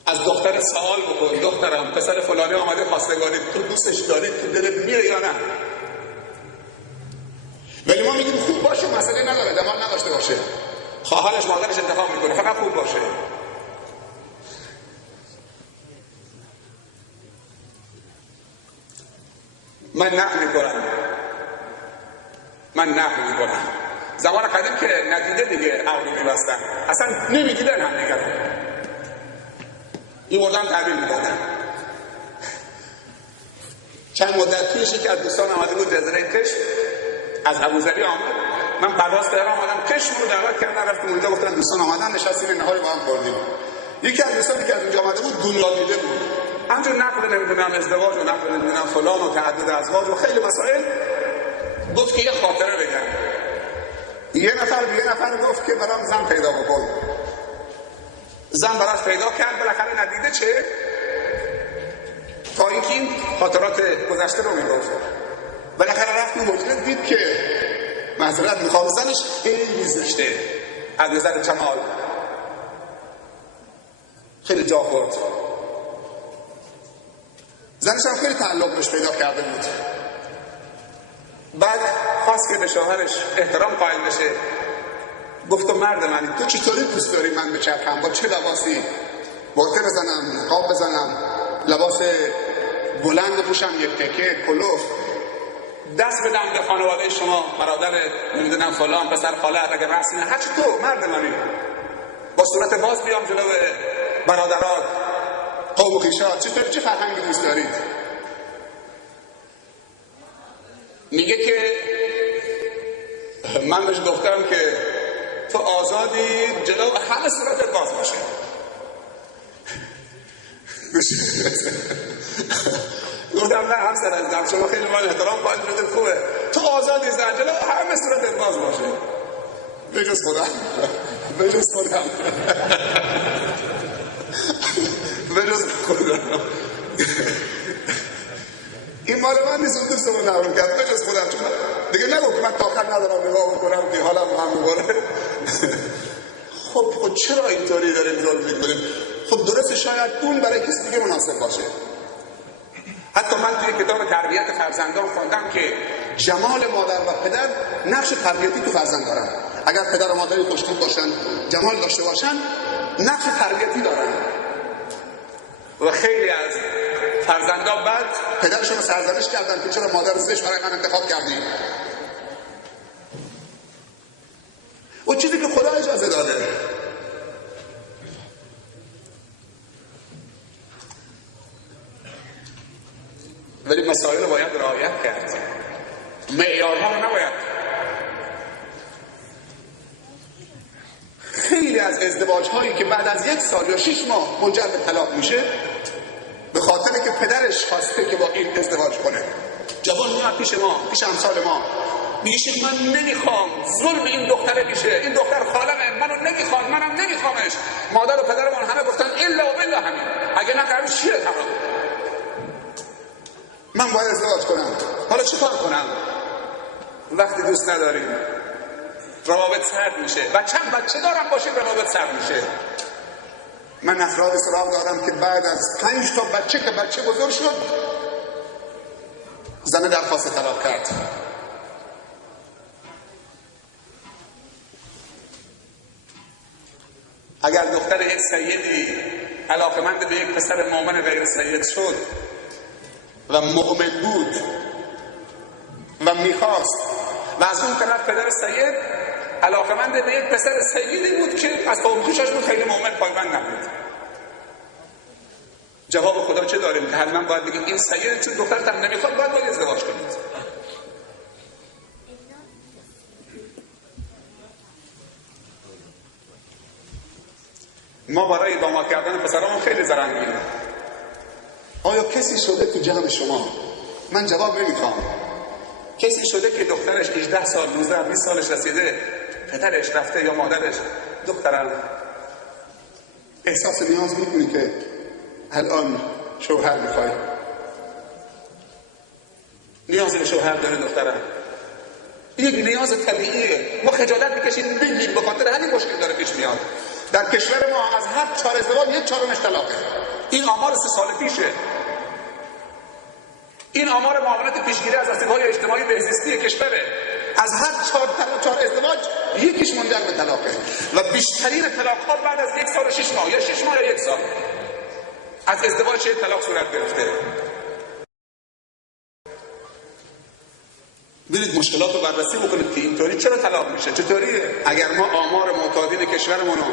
از دختر سوال بکن، دخترم پسر فلانی آمده خواستگاری، تو دوستش داری؟ تو دلت میره یا نه؟ ولی ما میگیم خوب باشه، مسئله نداره، دماغ نداشته باشه، خواهرش مادرش انتخاب میکنه، فقط خوب باشه. من نقل میکنم زمان قدیم که ندیده دیگه عقلی میبستن، اصلا نمیدیدن هم دیگر این بردن تحویل میدادن. چند مدت پیش که از دوستان آمده بود جزیره کشم، از ابوظبی آمد، من پرواز کردم آمدم کشم رو دعوت کردن، رفتیم اونجا، گفتن دوستان آمدن، نشستیم نهاری با هم خوردیم. یکی از دوستانی که از اونجا آمده بود دنیا دیده بود، همجور نقل نمیدونم ازدواج و نقل نمیدونم فلان و تعدد ازواج و خیلی مسائل، گفت که یه خاطره بگم. یه نفر گفت که برام زن پیدا بکن. زن براش پیدا کرد، بالاخره ندیده چه؟ تا اینکه این خاطرات گذشته رو میگفت. بالاخره رفت اون مجرد دید که معذرت میخوام زنش خیلی زشته از نظر جمال، خیلی جا خورد. زنش هم خیلی تعلق بهش پیدا کرده بود. بعد خواست که به شوهرش احترام قائل بشه، گفت تو مرد منی، تو چطوری دوست داری من بچرخم؟ با چه لباسی؟ برقه بزنم، نقاب بزنم، لباس بلند بپوشم، یک تکه کلوف، دست بدم به خانواده شما، برادر نمیدونم فلان، پسر خالت، اگر رسمی هرچی تو مرد منی، با صورت باز بیام جلو برادرات، قوم و خویشات، چه فرهنگی دوست دارید؟ میگه که من بهش گفتم که تو آزادی جلو همه صورتت باز باشه. گفتم نه همسر عزیزم، شما خیلی من احترام قائل شدید، خوبه، تو آزادی زن جلو همه صورتت باز باشه بجز خودم. این مال من نیست، اون دوستمون نرم کرد بجز خودم، چون دیگه نگو که من طاقت ندارم نگاه بکنم که حالم هم میباره. خب چرا اینطوری داریم ظلم میکنیم؟ خب درسته شاید اون برای کسی دیگه مناسب باشه. حتی من توی کتاب تربیت فرزندان خوندم که جمال مادر و پدر نقش تربیتی تو فرزند دارن. اگر پدر و مادری خوشتیپ باشن، جمال داشته باشن، نقش تربیتی دارن. و خیلی از فرزندان بعد پدرشون رو سرزنش کردن که چرا مادر زشت برای من انتخاب کردی. اون چیزی که خدا اجازه داده. ولی مسائل رو باید رعایت کرد، معیارها رو نباید. خیلی از ازدواج هایی که بعد از 1 سال یا 6 ماه منجر به طلاق میشه، به خاطر که پدرش خواسته که با این ازدواج کنه. جوان میاد پیش ما، پیش امثال ما، میگه شیخ من نمیخوام، ظلم این دختره میشه، این دختر خالمه، منو نمیخواد، منم نمیخوامش، مادر و پدرمون همه گفتن الا و بلا همین، اگه نکردم چیه تمام، من باید ازدواج کنم، حالا چه کار کنم؟ وقتی دوست نداریم روابط سرد میشه، بچه دارم باشیم روابط سرد میشه. من افراد سراغ دارم که بعد از 5 تا بچه که بچه بزرگ شد، زن درخواست طلاق کرد. اگر دختر یک سیدی علاقمند به یک پسر مؤمن غیر سید شد و مؤمن بود و میخواست و از اون طرف پدر سید علاقمند به یک پسر سیدی بود که از قوم خوشش بود، خیلی مؤمن پایبند نبود. جواب خدا چه داریم که حتما باید بگیم این سید چون دخترتم نمیخواد باید ازدواج کنید. ما برای داماد کردن پسرامون خیلی زرنگ می‌کنیم. آیا کسی شده تو جمع شما، من جواب نمیخوام، کسی شده که دخترش 18 سال 19 20 سالش رسیده، پدرش رفته یا مادرش دخترم احساس نیاز میکنی که الان شوهر میخوای، نیاز به شوهر داره دخترم، یک نیاز طبیعیه، ما خجالت میکشیم بگیم به خاطر همین مشکل داره پیش میاد. در کشور ما از هر 4 ازدواج 1/4 طلاقه. این آمار 3 سال پیشه. این آمار معاونت پیشگیری از آسیب‌های اجتماعی بهزیستی کشوره. از هر 4 ازدواج یکیش منجر به طلاقه و بیشترین طلاق‌ها بعد از 1 سال و 6 ماه یا 6 ماه یا 1 سال از ازدواج طلاق صورت گرفته. برید مشکلات رو بررسی بکنید که اینطوری چرا طلاق میشه، چطوریه. اگر ما آمار معتادین کشورمون رو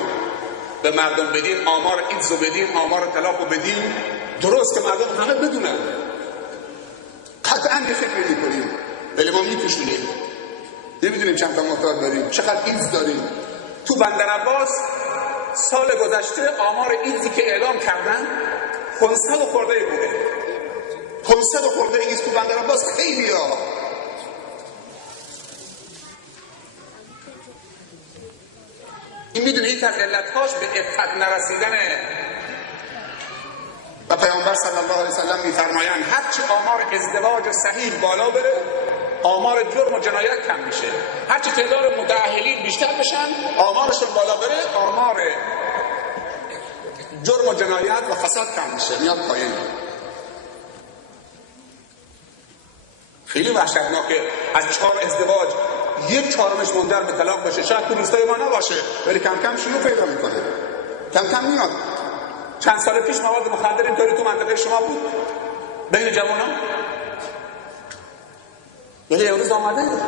به مردم بدیم، آمار ایدز رو بدیم، آمار طلاق رو بدیم، درست که مردم همه بدونن، قطعا یه فکری میکنیم ولی ما میپوشونیم، نمیدونیم چند تا معتاد داریم، چقدر ایدز داریم. تو بندرعباس سال گذشته آمار ایدزی که اعلام کردن 500 خورده بوده. 500 خورده ایدز تو بندرعباس خیلی ها. این میدونه یک از علتهاش به عفت نرسیدنه و پیامبر صلی الله علیه وسلم میفرمایند هرچی آمار ازدواج صحیح بالا بره آمار جرم و جنایت کم میشه، هرچی تعداد متأهلین بیشتر بشن آمارشون بالا بره آمار جرم و جنایت و فساد کم میشه، میاد پایین. خیلی وحشتناکه از 4 ازدواج 1/4 منجر به طلاق بشه. شاید تو روستای ما نباشه ولی کم کم شروع پیدا میکنه، کم کم میاد. چند سال پیش مواد مخدر اینطوری تو منطقه شما بود بین جوانان، ولی امروز آمده.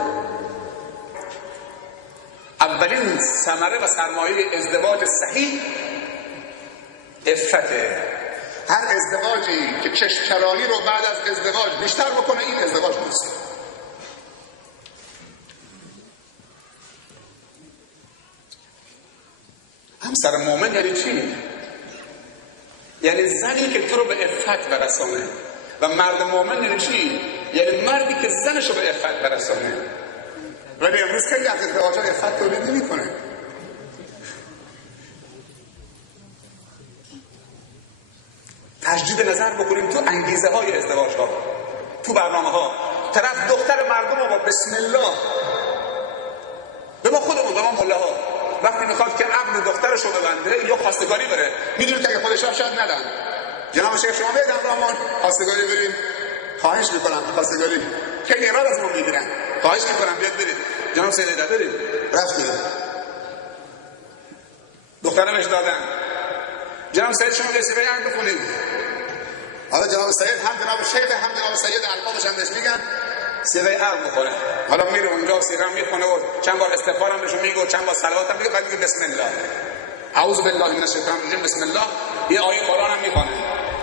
اولین ثمره و سرمایه ازدواج صحیح عفته. هر ازدواجی که چشم‌چرانی رو بعد از ازدواج بیشتر بکنه این ازدواج نیست. همسر مومن یعنی چی؟ یعنی زنی که تو رو به عفت برسانه. و مرد مومن یعنی چی؟ یعنی مردی که زنش رو به عفت برسانه. ولی امروز خیلی از ازدواج‌ها عفت تولید نمی‌کنه. تجدید نظر بکنیم تو انگیزه های ازدواج ها، تو برنامه ها. طرف دختر مردم رو با بسم الله، به ما خودمون، به ما مله ها، وقتی میخواد که عقد دخترش رو ببنده یا خواستگاری بره، میدونه که اگه خودش هم شاید ندن. جناب شیخ شما بیاید همراهمان خواستگاری بریم، خواهش میکنم خواستگاری خیلی اراد از ما میگیرن، خواهش میکنم بیاد برید. جناب سیده برید، رفتید دخترم بهش دادن. جناب سید شما به سیبه هم بخونید. حالا جناب سید هم جناب شیخ هم جناب سید الفاظش هم بهش میگن سیغه عرب بخوره. حالا میره اونجا سیغه میخونه و چند بار استغفار هم بهشون میگه و چند بار صلوات هم میگه، بعد میگه بسم الله اعوذ بالله من الشیطان الرجیم بسم الله. یه آیه قرآن هم میخونه.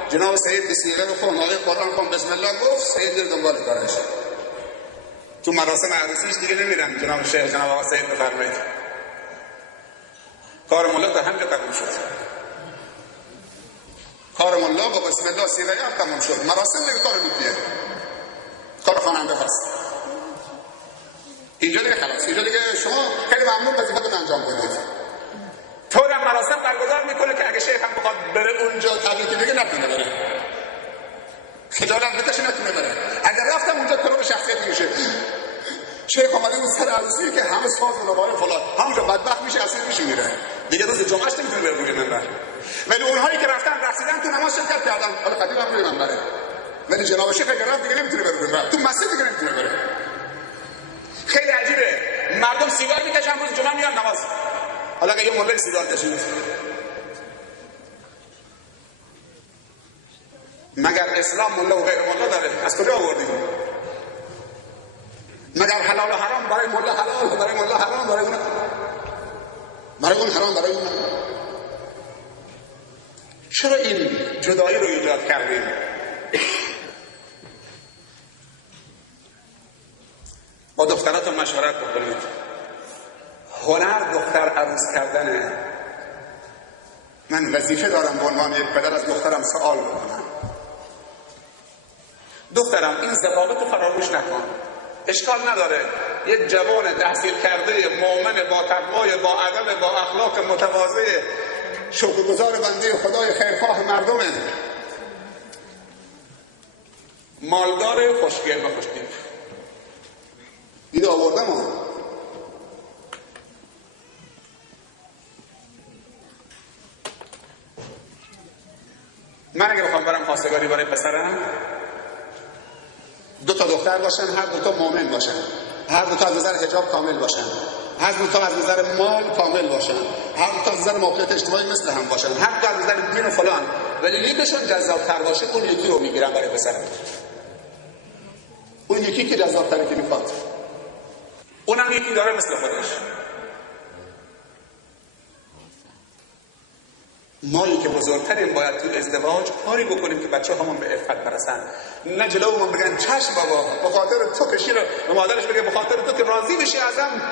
جناب سید سیغه رو خون، آیه قرآن خون، بسم الله گفت، سید میره دنبال کارش. تو مراسم عروسیش دیگه نمیرن جناب شیخ جناب آقا سید بفرمایید. کار مولا تا همجا تموم شد. کار مولا با بسم الله سیغه هم تموم شد. مراسم دیگه کار میگه. کار خواننده هست. اینجا دیگه خلاص، اینجا دیگه شما خیلی ممنون وظیفتون انجام بدید. طور هم مراسم برگزار میکنه که اگه شیخ هم بخواد بره اونجا تبریک بگه نتونه بره. خجالت بکشه نتونه بره. اگر رفتم اونجا کلوب شخصیتی میشه. شیخ اومده اون سر عروسی که همه ساز و نوار فلان، همونجا بدبخت میشه اسیر میشه میره. دیگه روز جمعهش نمیتونه بره روی منبر. ولی اونهایی که رفتن رقصیدن تو نماز شرکت کردن، حالا خطیب هم روی منبره. ولی جناب شیخ اگر رفت دیگه نمیتونه بره روی منبر. تو مسجد دیگه نمیتونه بره. خیلی عجیبه. مردم سیگار میکشن روز جمعه میان نماز. حالا اگه یه مولوی سیگار کشید مگر اسلام مولا و غیر مولا داره؟ از کجا آوردیم؟ مگر حلال و حرام برای ملا حلال، برای ملا حرام، برای اون حرام، برای اون. چرا این جدایی رو ایجاد کردیم؟ با دختراتون مشورت بکنید. هنر دختر عروس کردنه. من وظیفه دارم به عنوان یک پدر از دخترم سوال بکنم. دخترم این ضوابط رو فراموش نکن. اشکال نداره یک جوان تحصیل کرده مؤمن با تقوای با ادب با اخلاق متواضع شکرگزار بنده خدای خیرخواه مردمه، مالدار، خوشگل و خوشگل. دیده آوردم من اگر بخوام برم خواستگاری برای پسرم، 2 تا دختر باشن، هر 2 تا مؤمن باشن، هر 2 تا از نظر حجاب کامل باشن، هر 2 تا از نظر مال کامل باشن، هر 2 تا از نظر موقعیت اجتماعی مثل هم باشن، هر 2 تا از نظر دین و فلان، ولی یکیشون جذاب‌تر باشه، اون یکی رو میگیرم برای پسرم. اون یکی که جذاب‌تره که میخواد، اونم یکی داره مثل خودش. مایی که بزرگترین باید تو ازدواج کاری بکنیم که بچه همون به عفت برسن. نه جلومون بگن چشم بابا به خاطر تو که شیر، و مادرش بگه به خاطر تو که راضی بشی ازم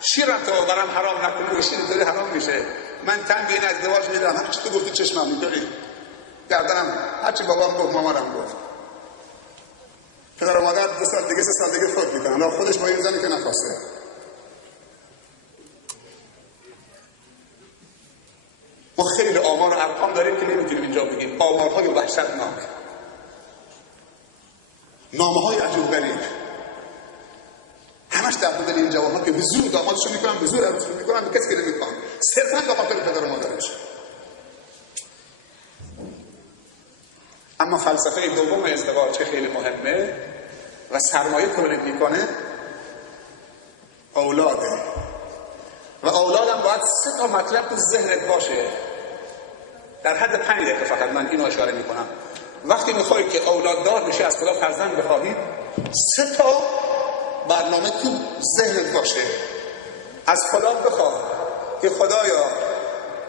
شیرتو برام حرام نکنی و شیر داری حرام میشه. من تنگ این ازدواج میدم، هر چی تو گفتی چشمم میداری گردنم، هرچی بابام گفت مامانم گفت. پدر و مادر 2 سال دیگه 3 سال دیگه فوت میکنن، و خودش با این زنی که نخواسته. ما خیلی آمار و ارقام داریم که نمیتونیم اینجا بگیم. آمارهای وحشتناک، نامه‌های عجیب غریب، همش در مورد این جوان‌ها که به زور دامادشون میکنن، به زور عروسشون میکنن، به کسی که نمیخوان، صرفاً به خاطر پدر و مادرش. اما فلسفه دوم ازدواج که خیلی مهمه و سرمایه تولید میکنه، اولاده. و اولادم باید 3 تا مطلب تو ذهنت باشه. در حد 5 دقیقه فقط من اینو اشاره میکنم. وقتی میخوای که اولاددار بشی، از خدا فرزند بخواهی، 3 تا برنامه تو ذهنت باشه. از خدا بخواه که خدایا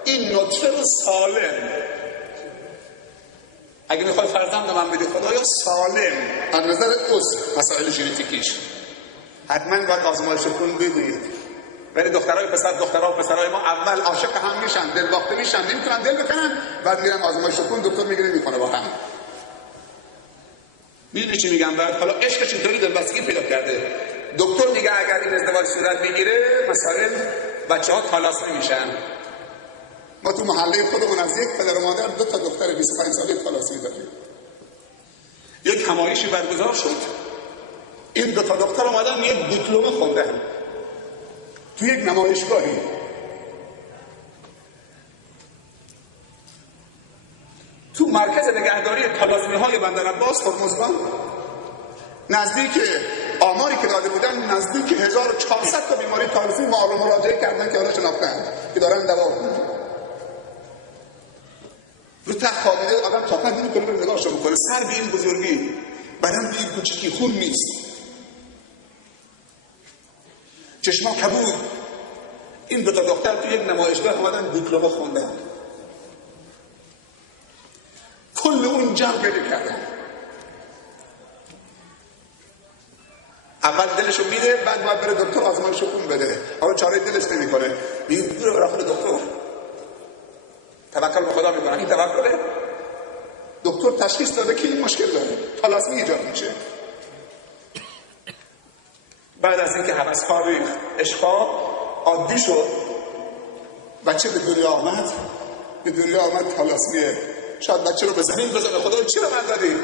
این نطفه سالم، اگه میخوای فرزند من بدی، خدایا سالم از نظر مسائل ژنتیکیش، حتما باید آزمایش خون بدید. ولی دخترای دخترها و پسرای ما اول عاشق هم میشن، دلباخته میشن، نمیتونن دل بکنن، بعد میرن آزمایش خون، دکتر میگه نمیکنه با هم. میدونی چی میگم؟ بعد حالا عشقش اینطوری دلبستگی پیدا کرده، دکتر میگه اگر این ازدواج صورت بگیره مسائل بچه‌ها طلاسمی میشن. ما تو محله خودمون از یک پدر و مادر 2 تا دختر 25 ساله طلاسمی داریم. یک همایشی برگزار شد، این 2 تا دختر اومدن یک دیپلم خوندن تو یک نمایشگاهی. تو مرکز نگهداری طلاسمی‌های بندر عباس هرمزگان، نزدیک آماری که داده بودن نزدیک 1400 تا بیماری طلاسمی مراجعه کردن که حالا شناختن که دارن دوا میکنن. رو تخت خوابیده آدم طاقت نمی‌کنه بره نگاهشو بکنه، سر به این بزرگی، بدن به این کوچیکی، خون نیست، چشما کبود. این 2 تا دختر تو یک نمایشگاه اومدن دیپلم خوندن، کل اون جمع گریه کردن. اول دلشو میده، بعد باید بره دکتر آزمایش خون بده. حالا چاره دلش نمیکنه، میگه برو برای خود دکتر، توکل به خدا میکنن. این توکله. دکتر تشخیص داده که این مشکل داره، طلاسمی ایجاد میشه. بعد از اینکه هوس‌ها ریخت، عشقا عادی شد، بچه به دنیا آمد طلاسمیه. شاید بچه رو به زمین بزنه، خدا چی رو من دادی؟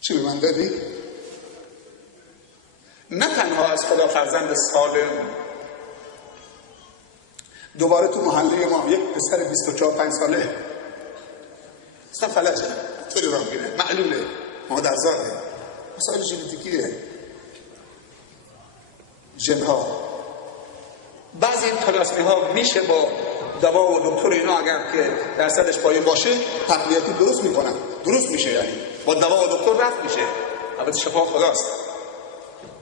چی به من دادی؟ نه تنها از خدا فرزند سالم. دوباره تو محله ما یک پسر 24-5 ساله اصلا فلجه، طوری راه میره، معلوله، مادرزاده، مسائل ژنتیکیه، ژن‌ها. بعضی این طلاسمی ها میشه با دوا و دکتر اینا اگر که درصدش پایین باشه تقویتی درست میکنن، درست میشه، یعنی با دوا و دکتر رفت میشه. البته شفا خداست.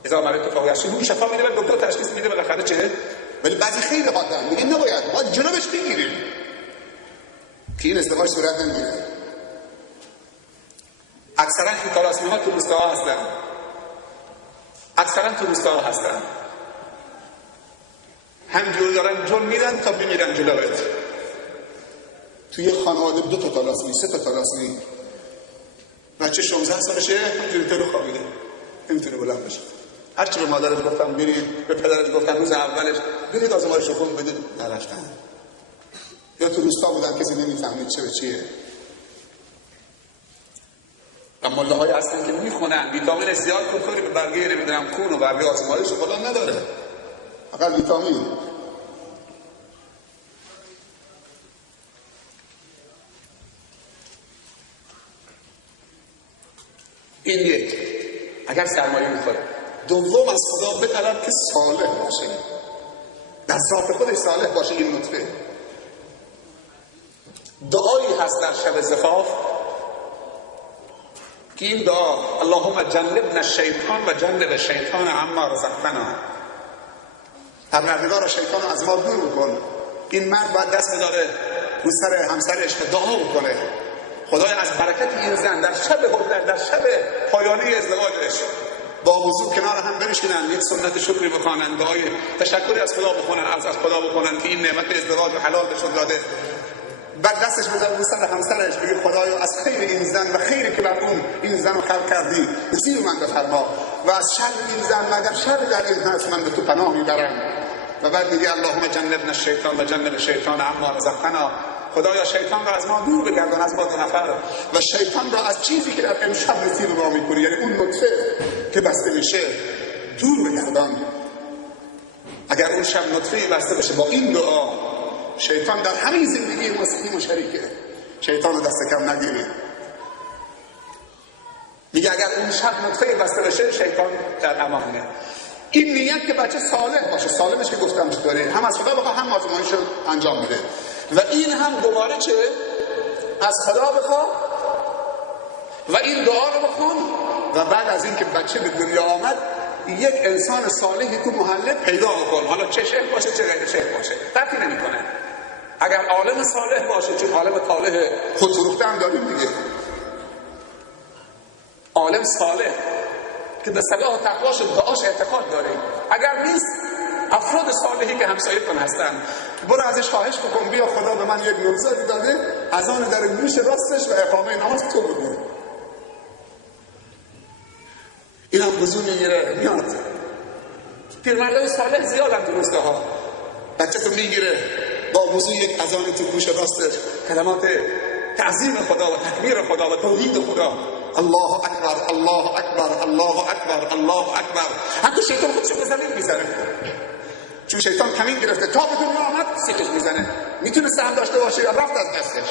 اذا مرضت فهو یشفین. اون شفا میده و دکتر تشخیص میده بالاخره چه؟ ولی بعضی خیلی حادن میگن نباید، باید جنابش بگیریم که این ازدواج صورت نمیگیره. اکثرا خیتاراسمی ها تو روستاها هستن، اکثرا تو روستاها هستن، همجور دارن جن میدن تا بمیرن جلوت. توی یه خانواده 2 تا تالاسمی، 3 تا تالاسمی، بچه 16 سالشه همجوری تو رو خوابیده، نمیتونه بلند بشه. هرچی به مادرش گفتم برید، به پدرش گفتم روز اولش برید آزمایش خون بدید، نرفتن. یا تو روستا بودن کسی نمیفهمید چه به چیه. و مله های هستن که میخونن ویتامین زیاد کاری به برگه نمیدونم خون و برگه آزمایش خدا نداره، فقط ویتامین. این یک، اگر سرمایه میخوره. دوم از خدا بطلب که صالح باشه، در ذات خودش صالح باشه. این نطفه دعایی هست در شب زفاف که این دعا اللهم جنبنا الشیطان و جنب الشیطان عما رزقتنا، پروردگار شیطان رو از ما دور بکن. این مرد باید دست بداره رو سر همسرش و دعا بکنه خدای از برکت این زن در شب پایانی ازدواجش با وضو کنار هم بنشینن، یک سنت شکری بخوانن، دعای تشکری از خدا بکنن، از خدا بکنن که این نعمت ازدواج رو حلال بهشون داده. بعد دستش بذاره رو سر همسرش بگه خدایا از خیر این زن و خیری که بر اون این زن رو خلق کردی نصیب من بفرما و از شر این زن مگر شر در این هست من به تو پناه میبرم. و بعد میگه اللهم جنبنا الشیطان و جنب الشیطان عما رزقتنا، خدایا شیطان را از ما دور بگردان، از ما 2 نفر، و شیطان را از چیزی که در امشب نصیب ما میکنی، یعنی اون نطفه که بسته میشه، دور بگردان. اگر اون شب نطفه بسته بشه با این دعا، شیطان در همین زندگی مسیحی مشارکه، شیطان رو دست کم نگیرید. میگه اگر اون شب نطفه بسته بشه شیطان در امانه. این نیت که بچه صالح باشه، سالمش که گفتم چطوره، هم از خدا بخواه هم آزمایش رو انجام میده. و این هم دوباره چه؟ از خدا بخواه و این دعا رو بخون. و بعد از این که بچه به دنیا آمد یک انسان صالحی تو محله پیدا بکن، حالا چه شیخ باشه چه غیر شیخ باشه فرقی نمیکنه. اگر عالم صالح باشه، چون عالم طالح خودفروخته هم داریم دیگه، عالم صالح که به صلاح و تقواش و دعاش اعتقاد داریم. اگر نیست، افراد صالحی که همسایه‌تون هستن برو ازش خواهش بکن بیا خدا به من یک نوزادی داده، از آن در گوش راستش و اقامه نماز تو بگو. این هم وضو میگیره میاد. پیرمردای صالح زیادن تو روستاها، بچه تو میگیره با وضو یک اذان تو گوش راستش، کلمات تعظیم خدا و تکبیر خدا و توحید خدا، الله اکبر الله اکبر الله اکبر الله اکبر. حتی شیطان خودشو به زمین میزنه، چون شیطان کمین گرفته تا به دنیا آمد سیخش میزنه. میتونه سهم داشته باشه یا رفت از دستش،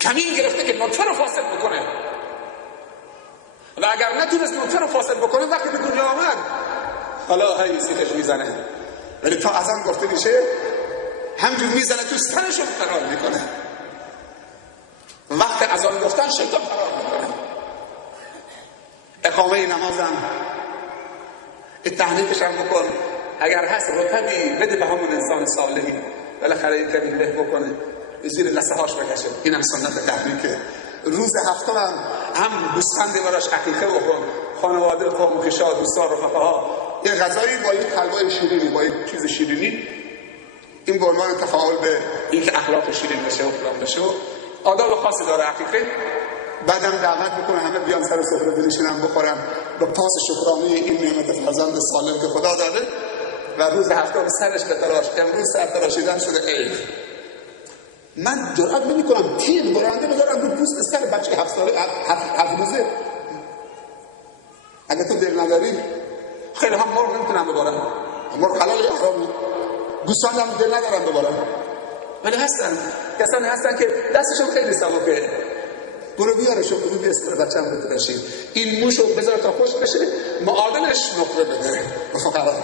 کمین گرفته که نطفه رو فاسد بکنه. و اگر نتونست نطفه رو فاسد بکنه وقتی به دنیا آمد حالا هی سیخش میزنه. ولی تا اذان گفته میشه همجور میزنه تو سرشو فرار میکنه. وقت اذان گفتن شیطان فرار میکنه. اقامه نمازم تحریکش هم بکن، اگر هست رتبی بده به همون انسان صالحی، بالاخره این کمی له بکنه زیر لسه هاش بکشه. این هم سنت تحریکه. روز هفتم هم گوسفندی براش عقیقه بکن، خانواده قوم کشا دوستان رفقاها یه غذایی با یک حلوای شیرینی، با یک چیز شیرینی، این به عنوان تفاعل به اینکه اخلاق شیرین بشه و فلان بشه. آداب خاصی داره عقیقه. بعدم دعوت میکنه همه بیان سر سفره بنشینن بخورن به پاس شکرانه این نعمت فرزند سالم که خدا داده. و روز هفتم سرش بتراش. امروز سر تراشیدن شده عید. من جرئت نمیکنم تیر برنده بذارم رو پوست سر بچه 7 ساله 7 روزه. اگه تو دل نداری خیلی هم مرغ نمیتونم ببارم، مرغ حلال یا حرام، گوسفند هم دل ندارم ببارم، ولی هستن کسانی هستن که دستشون خیلی سبکه. برو بیارشو بگو بیا اسم بچه‌م بده بشین، این موشو بذار تا خوش بشه، معادلش نقره بده به فقرا.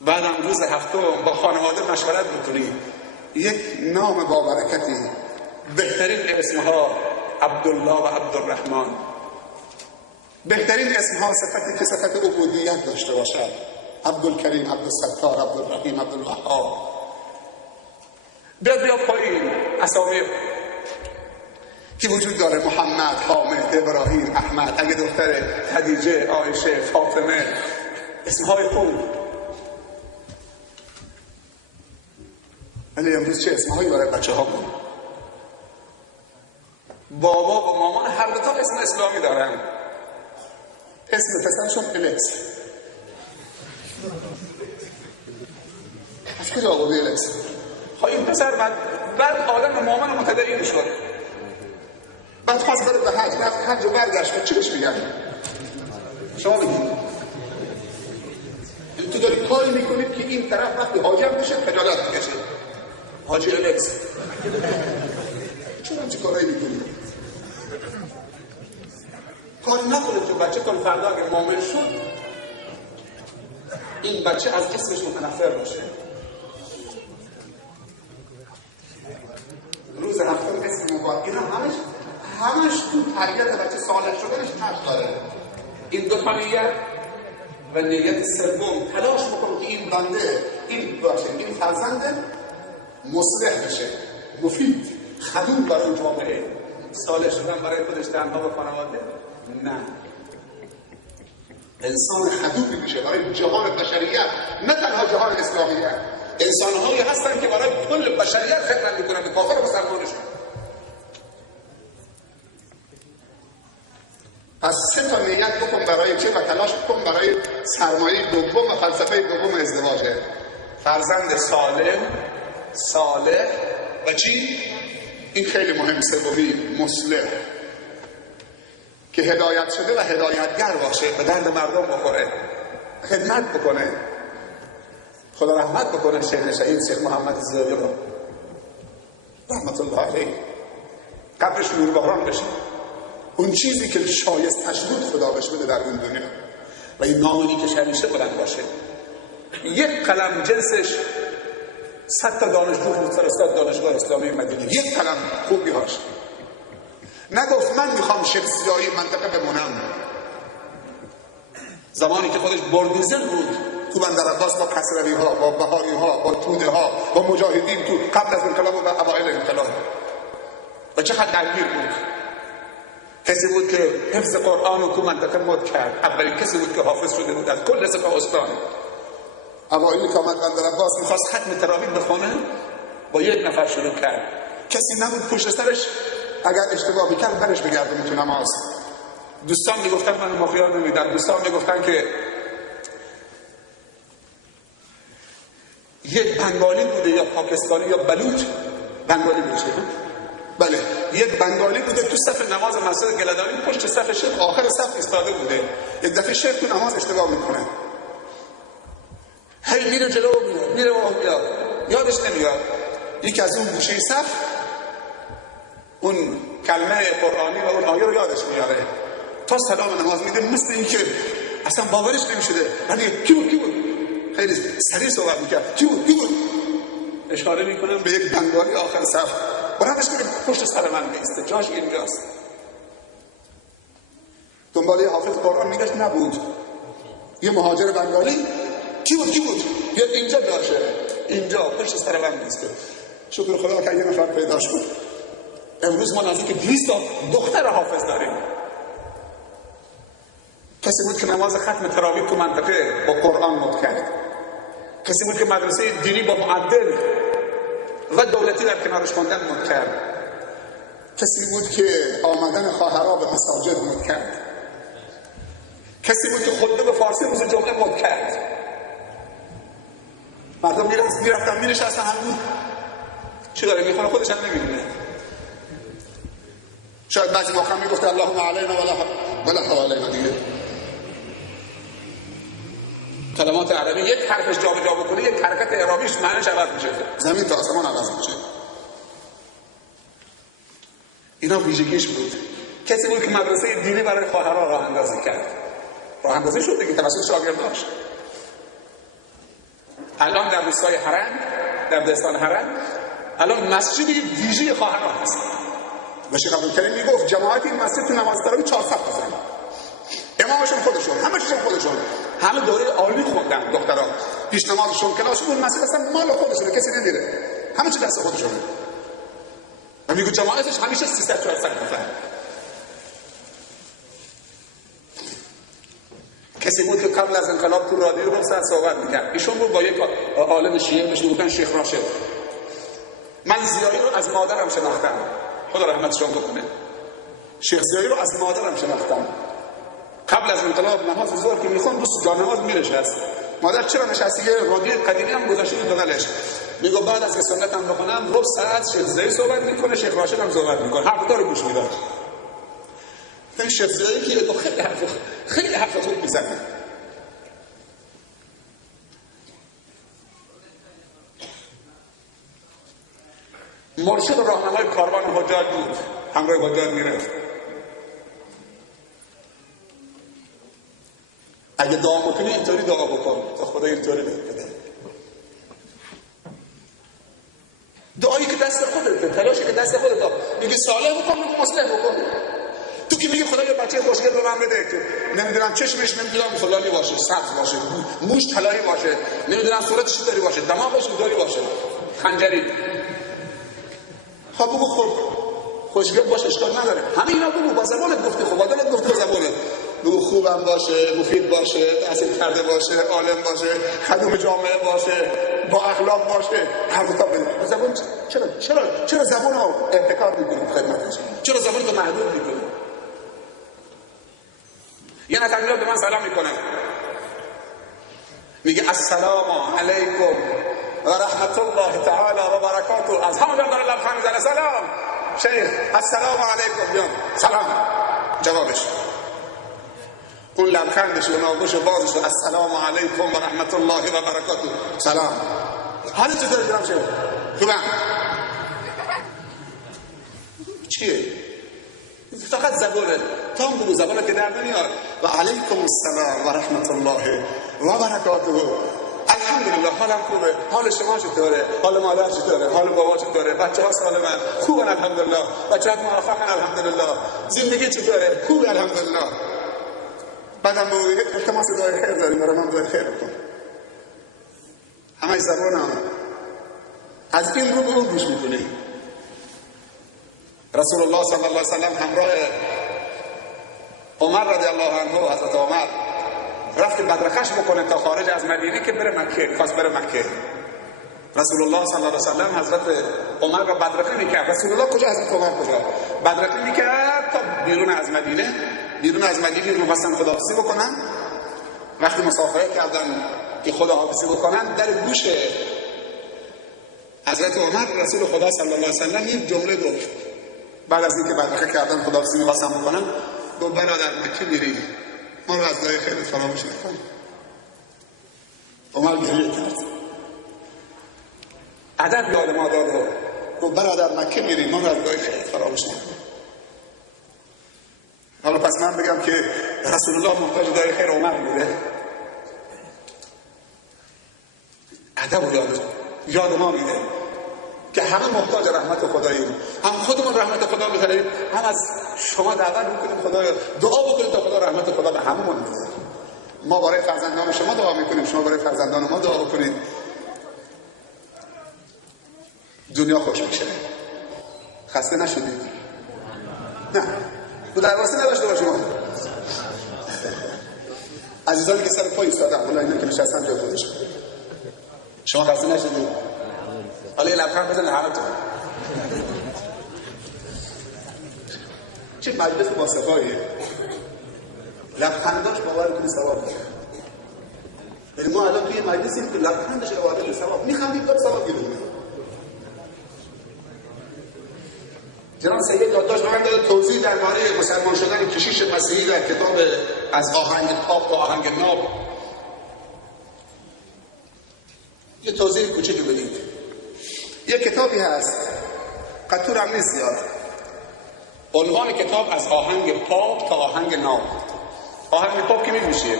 بعدم روز هفتم با خانواده مشورت بکنید یک نام با برکتی، بهترین اسمها عبدالله و عبدالرحمن، بهترین اسمها صفتی که صفت عبودیت داشته باشد، عبدالکریم، عبدالستار، عبدالرحیم، عبدالوهاب. بیا پایین اسامی که وجود داره: محمد، حامد، ابراهیم، احمد، اگه دختر خدیجه، عایشه، فاطمه، اسمهای خوب. ولی امروز چه اسمهایی برای بچه ها بود؟ بابا و مامان هر دو تا اسم اسلامی دارن. اسم پسرشون الکس. از کجا آورده الکس؟ این پسر بعد آدم مامان متدین شد، بعد خواست بره به حج، رفت حج و برگشت. چی بهش میگن؟ شما بگید. تو داری کاری میکنید که این طرف وقتی حاجی هم بشه خجالت میکشه. حاجی الکس. چرا همچه کارایی میکنید؟ کاری نکنید که بچه کن فردا اگه مؤمن شد این بچه از اسمش متنفر باشه. روز هفتم اسم مبارک، اینا همش تو تربیت بچه صالح شدنش نقش داره. این دو تا نیت و نیت سوم، تلاش بکنم که این بنده، این فرزنده مصلح بشه، مفید، خدوم برای جامعه. صالح شدن برای خودش تنها و خانواده؟ نه، انسان خدومی میشه برای جهان بشریت، نه تنها جهان اسلامیت. انسان‌هایی هستن که برای کل بشریت خدمت میکنن، به کافر و مسلمانشون. پس 3 تا نیت بکن برای چه و تلاش بکن برای سرمایه دوم و فلسفه دوم ازدواجه: فرزند صالح و چی؟ این خیلی مهم، سومی مصلح، که هدایت شده و هدایتگر باشه، به درد مردم بخوره، خدمت بکنه. خدا رحمت بکنه شیخ محمد زیادی رو، رحمت الله علیه، قبرش نور باران بشه. اون چیزی که شایستش بود خدا بهش بده در این دنیا و این نامونی که همیشه بلند باشه. یک قلم جنسش 100 تا دانشجو فرستاد دانشگاه اسلامی مدینه، یک قلم خوبی هاش. نگفت من میخوام شیخ زیایی منطقه بمونم. زمانی که خودش بردیزل بود تو بندر عباس با کسروی ها، با بهاری ها، با توده ها، با مجاهدین تو قبل از انقلاب و اوایل انقلاب، و چقدر درگیر بود. کسی بود که حفظ قرآن رو تو منطقه مد کرد. اولین کسی بود که حافظ شده بود از کل سپاهستان. اوایل که آمد بندر عباس میخواست ختم تراویح بخونه، با 1 نفر شروع کرد. کسی نبود پشت سرش اگر اشتباه میکرد برش بگردونه تو نماز. دوستان میگفتن من مخیار نمیدم. دوستان میگفتن که یک بنگالی بوده یا پاکستانی یا بلوچ، بنگالی بوده، بله، یک بنگالی بوده تو صف نماز مسجد گلدانی پشت صف شیخ آخر صف ایستاده بوده. یک دفعه شیخ تو نماز اشتباه میکنه، هی میره جلو میاد، میره و میاد، یادش نمیاد. یکی از اون گوشه صف اون کلمه قرآنی و اون آیه رو یادش میاره، تا سلام نماز میده، مثل این که اصلا باورش نمیشده. ولی کی بود؟ خیلی سریع صحبت میکرد. کی بود؟ اشاره میکنم به یک بنگالی آخر صف. براتش کنه پشت سر من بیسته، جاش اینجاست. دنباله حافظ قرآن میگشت، نبود. یه مهاجر بنگالی. کی بود؟ یا اینجا جاشه، اینجا پشت سر من بیسته. شکر خدا که یه نفر پیدا شد. امروز ما نزدیک 200 تا دختر حافظ داریم. کسی بود که نماز ختم تراویح تو منطقه با قرآن مد کرد. کسی بود که مدرسه دینی با معدل و دولتی در کنارش خوندن مد کرد. کسی بود که آمدن خواهرها به مساجد مد کرد. کسی بود که خطبه به فارسی روز جمعه مد کرد. مردم میرفتن مینشستن، همون چی داره میخونه خودش هم نمیدونه. شاید بعضی موقع میگفته اللهم علینا ولا حوالينا دیگه. کلمات عربی یک حرفش جابجا بکنه، یک حرکت اعرابیش معنیش عوض میشه، زمین تا آسمان عوض میشه. اینا ویژگیش بود. کسی بود که مدرسه دینی برای خواهرها راه اندازی کرد. راه اندازی شد دیگه توسط شاگرداش. الان در روستای حرم، در دهستان حرم، الان مسجدی ویژه خواهران هست و شیخ عبدالکریم میگفت جماعت این مسجد تو نماز تراویح 400 بزنن، امامشون خودشون، همه دوره عالی خوندن، دخترها پیش نمازشون کلاسشون مسجد اصلا مال خودشونه، کسی نمیره، همه چی دست خودشونه. و میگه جماعتش همیشه 300 400 نفر. کسی بود که قبل از انقلاب تو رادیو رو سر صحبت میکرد، ایشون بود با یک عالم شیعه بهش میگفتن شیخ راشد. من زیایی رو از مادرم شناختم، خدا رحمتشون بکنه. شیخ زیایی رو از مادرم شناختم. قبل از انقلاب نماز ظهر که میخوان دوست جانماز میرشست، مادر چرا نشستی؟ یه رادیو قدیمی هم گذاشته بود بغلش، میگه بعد از که سنتم بخونم ربع ساعت شیخ زیایی صحبت میکنه، شیخ راشد هم صحبت میکنه، هر دو رو گوش میداد. این شیخ زیایی که تو خیلی حرف خوب میزنه. مرشد و راهنمای کاروان حجاج بود، همراه حجاج میرفت. اگه دعا بکنی اینطوری دعا بکن تا خدا اینطوری بده. دعایی که دست خودته، تلاشی که دست خودته، میگی صالح بکن، میگی مصلح بکن. تو که میگی خدا یه بچه خوشگل به من بده که نمیدونم چشمش نمیدونم فلانی باشه، سبز باشه، موش طلایی باشه، نمیدونم صورتش داری باشه، دماغش داری باشه، خنجری. خب بگو خب خوشگل باشه، اشکال نداره. همه اینا بگو، با زبانت گفتی، خب با دلت گفتی، با زبانت بگو خوبم باشه، مفید باشه، تحصیل کرده باشه، عالم باشه، خدوم جامعه باشه، با اخلاق باشه. هر دو تا بگو. زبان چرا زبان رو احتکار می‌کنی خدمتش؟ چرا زبان رو محدود می‌کنی؟ یه نفر میاد به من سلام میکنه، میگه السلام علیکم و رحمت الله تعالی و برکاته. از همون داره لبخند میزنه، سلام شیخ، السلام علیکم. بیان سلام جوابش، اون لبخندش و ناگوش بازش و السلام علیکم و رحمت الله و برکاته. سلام، حالا چطوری جناب شیخ؟ خوبم. چیه؟ فقط زبانه، تا هم بگو، زبانه که در نمیاد. و علیکم السلام و رحمت الله و برکاته. الحمدلله، حالم خوبه. حال شما چطوره؟ حال مادر چطوره؟ حال بابا چطوره؟ بچه ها سالمن؟ خوبن الحمدلله. بچه ها موفقن الحمدلله. زندگی چطوره؟ خوبه الحمدلله. بعدم بگو التماس دعای خیر داریم، برای من دعای خیر بکن. همه زبانم از این رو به اون گوش میکنی. رسول الله صلی الله علیه وسلم همراه عمر رضی الله عنه، حضرت عمر رفت بدرخش بکنه تا خارج از مدینه که بره مکه، خواست بره مکه. رسول الله صلی الله علیه وسلم حضرت عمر را بدرخه میکرد. رسول الله کجا؟ حضرت عمر کجا؟ بدرخه میکرد تا بیرون از مدینه رو بستن خداحافظی بکنن. وقتی مسافره کردن که خداحافظی بکنن، در گوش حضرت عمر رسول خدا صلی الله علیه وسلم یک جمله گفت. بعد از اینکه بدرخه کردن خداحافظی می‌خواستن بکنن، گفت برادر مکه میری، ما رو از دعای خیرت فراموش نکن. عمر گریه کرد، ادب یاد ما داد و گفت برادر مکه میری، ما رو از دعای خیرت فراموش نکن. حالا پس من بگم که رسول الله محتاج دعای خیر عمر بوده؟ ادب و یاد ما میده که همه محتاج رحمت خداییم، هم خودمون رحمت خدا می‌خوایم، هم از شما دعوت می‌کنیم خدایا دعا بکنید تا خدا رحمت خدا به هممون بده. ما برای فرزندان شما دعا می‌کنیم، شما برای فرزندان ما دعا بکنید. دنیا خوش میشه. خسته نشدید؟ نه. تو درواسی نداشته باشیم. عزیزانی که سر پای ایستادن، حالا اینا که نشستن جای خودشون. شما خسته نشدید؟ حالا یه لبخند بزنه همتون. چه مجلس با صفاییه. لبخنداش باور کنی ثواب میشه. یعنی ما الان توی مجلسیم که لبخندش عبادت ثواب میخندید تا ثواب گیریم. جناب سید یادداشت من داده توضیح درباره مسلمان شدن کشیش مسیحی در کتاب از آهنگ پاپ تا آهنگ ناب. یه توضیح کوچیکی بدید. یه کتابی هست، قطور هم نیست زیاد، عنوان کتاب از آهنگ پاپ تا آهنگ ناب. آهنگ پاپ که میگوشیه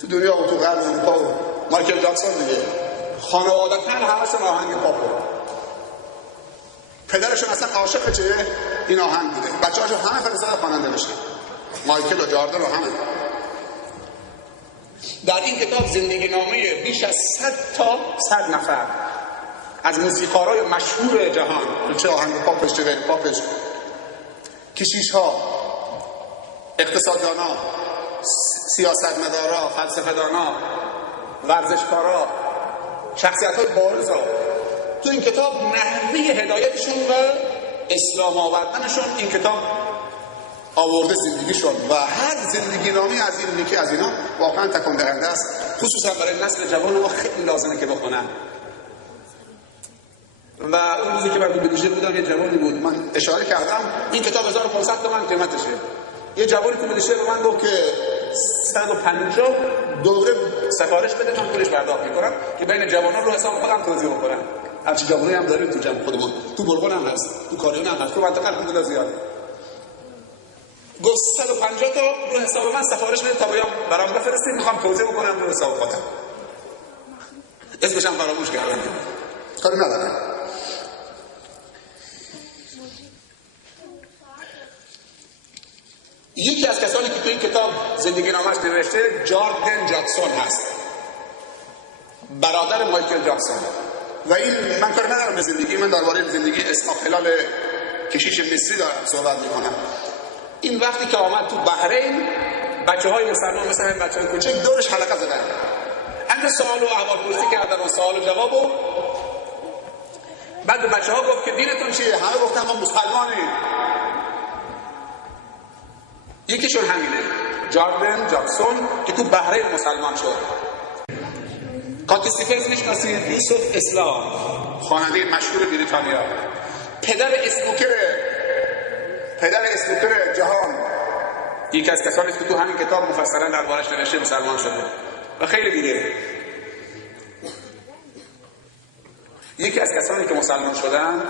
تو دنیا و تو غرب اروپا و مایکل جکسون دیگه خانوادگاً همشون آهنگ پاپ. پدرشون اصلا عاشق چه این آهنگ بوده، بچه‌هاشو همه فرستادن خواننده بشه، مایکل و جاردن و همه. در این کتاب زندگی نامه بیش از 100 نفر از موسیقارای مشهور جهان، چه آهنگ پاپش چه غیر پاپش، کشیش‌ها، اقتصاددانا، سیاستمدارا، فلسفه‌دانا، ورزشکارا، شخصیت‌های بارزا تو این کتاب نحوه هدایتشون و اسلام آوردنشون این کتاب آورده زندگیشون و هر زندگی نامی از این یکی از اینا واقعا تکان دهنده است، خصوصا برای نسل جوان ما خیلی لازمه که بخونن. و اون روزی که من تو بلژیک بودم یه جوانی بود، من اشاره کردم این کتاب 1500 تومان قیمتشه. یه جوانی تو بلژیک به من گفت که 150 دوره سفارش بده من پولش پرداخت می‌کنم که بین جوانان رو حساب خودم توضیح بکنم. همچین جوانی هم داریم تو جمع خودمون، تو برغون هم هست، تو کاریون هم هست، تو منطقه الحمدلله زیاده. گفت 150 تا رو حساب من سفارش بده تا بیام برام بفرستید، میخوام توضیح بکنم رو حساب خودم. اسمش هم فراموش کردم. کاری ندارم. یکی از کسانی که تو این کتاب زندگی نامش نوشته جاردن جاکسون هست، برادر مایکل جاکسون. و این من کار ندارم به زندگی، من درباره زندگی اسحاق هلال کشیش مصری دارم صحبت میکنم. این وقتی که آمد تو بحرین بچه‌های مسلمان مثل همین بچه‌های کوچک دورش حلقه زدن، همه سوال و احوالپرسی کردن و سوال و جواب و بعد به بچه‌ها گفت که دینتون چیه؟ همه گفتن ما مسلمانیم. یکیشون همینه، جاردن جاکسون که تو بحرین مسلمان شد. کاتی استیفنز میشناسید؟ یوسف اسلام، خواننده مشهور بریتانیا، پدر اسنوکر جهان، یکی از کسانی که تو همین کتاب مفصلا دربارش نوشته مسلمان شده و خیلی دیگه. یکی از کسانی که مسلمان شدن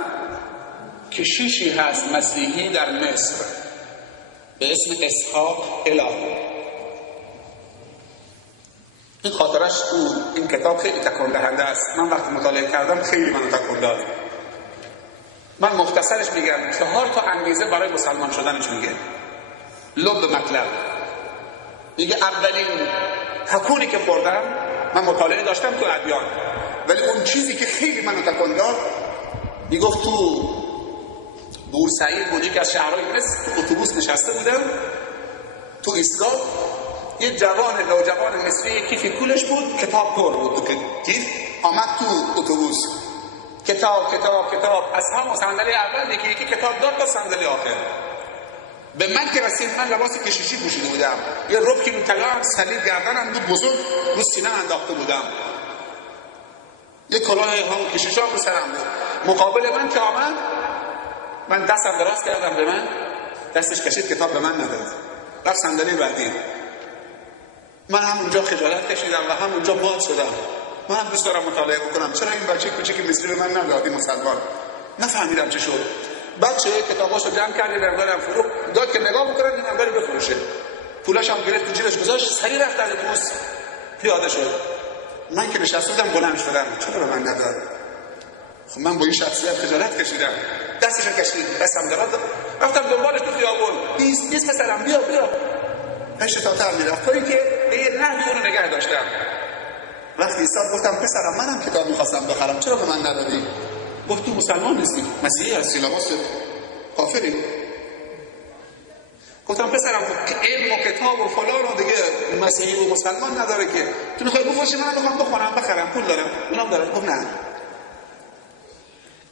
کشیشی هست مسیحی در مصر به اسم اسحاق هلال. این خاطرش تو این کتاب خیلی تکان دهنده است. من وقتی مطالعه کردم خیلی منو تکان داد. من مختصرش میگم 4 تا انگیزه برای مسلمان شدنش میگه. لب مطلب میگه اولین تکونی که خوردم، من مطالعه داشتم تو ادیان، ولی اون چیزی که خیلی منو تکان داد میگفت تو بورسعید بود، یکی از شهرهای مصر، تو اتوبوس نشسته بودم تو ایستگاه، یه نوجوان مصری کیفی کولش بود، کتاب پر بود تو کیف، آمد تو اتوبوس کتاب از هم صندلی اول یکی کتاب داد تا صندلی آخر. به من که رسید من لباس کشیشی پوشیده بودم، یه رب که طلا سلیب گردنم بود بزرگ رو سینه انداخته بودم، یه کلاه هم کشیشا رو سرم بود. مقابل من که آمد من دستم دراز کردم به من، دستش کشید کتاب به من نداد، رفت صندلی بعدی. من هم اونجا خجالت کشیدم و هم اونجا باد شدم. من هم دوست دارم مطالعه بکنم، چرا این بچه کوچیک مصری به من ندادی مسلمان؟ نفهمیدم چه شد. بچه کتاباشو جمع کرد، نگارم فروخت داد که نگاه بکنه، این نگاری بفروشه. پولاش هم گرفت تو جیبش گذاشت، سریع رفت از اتوبوس پیاده شد. من که نشسته بودم بلند شدم، چرا به من نداد؟ خب من با این شخصیت خجالت کشیدم. دستشو کشید، دستم دراز داد، رفتم دنبالش تو خیابون. نیست پسرم، بیا 8 تا تر میرفت، طوری که به یه نحوی اونو نگه داشتم. وقتی ایستاد گفتم پسرم منم کتاب میخواستم بخرم، چرا به من ندادی؟ گفت تو مسلمان نیستی، مسیحی هستی، لباس کافری. گفتم پسرم علم و کتاب و فلان و دیگه مسیحی و مسلمان نداره که، تو میخوای بفروشی، من میخوام بخونم بخرم، پول دارم اونم دارم. گفت نه.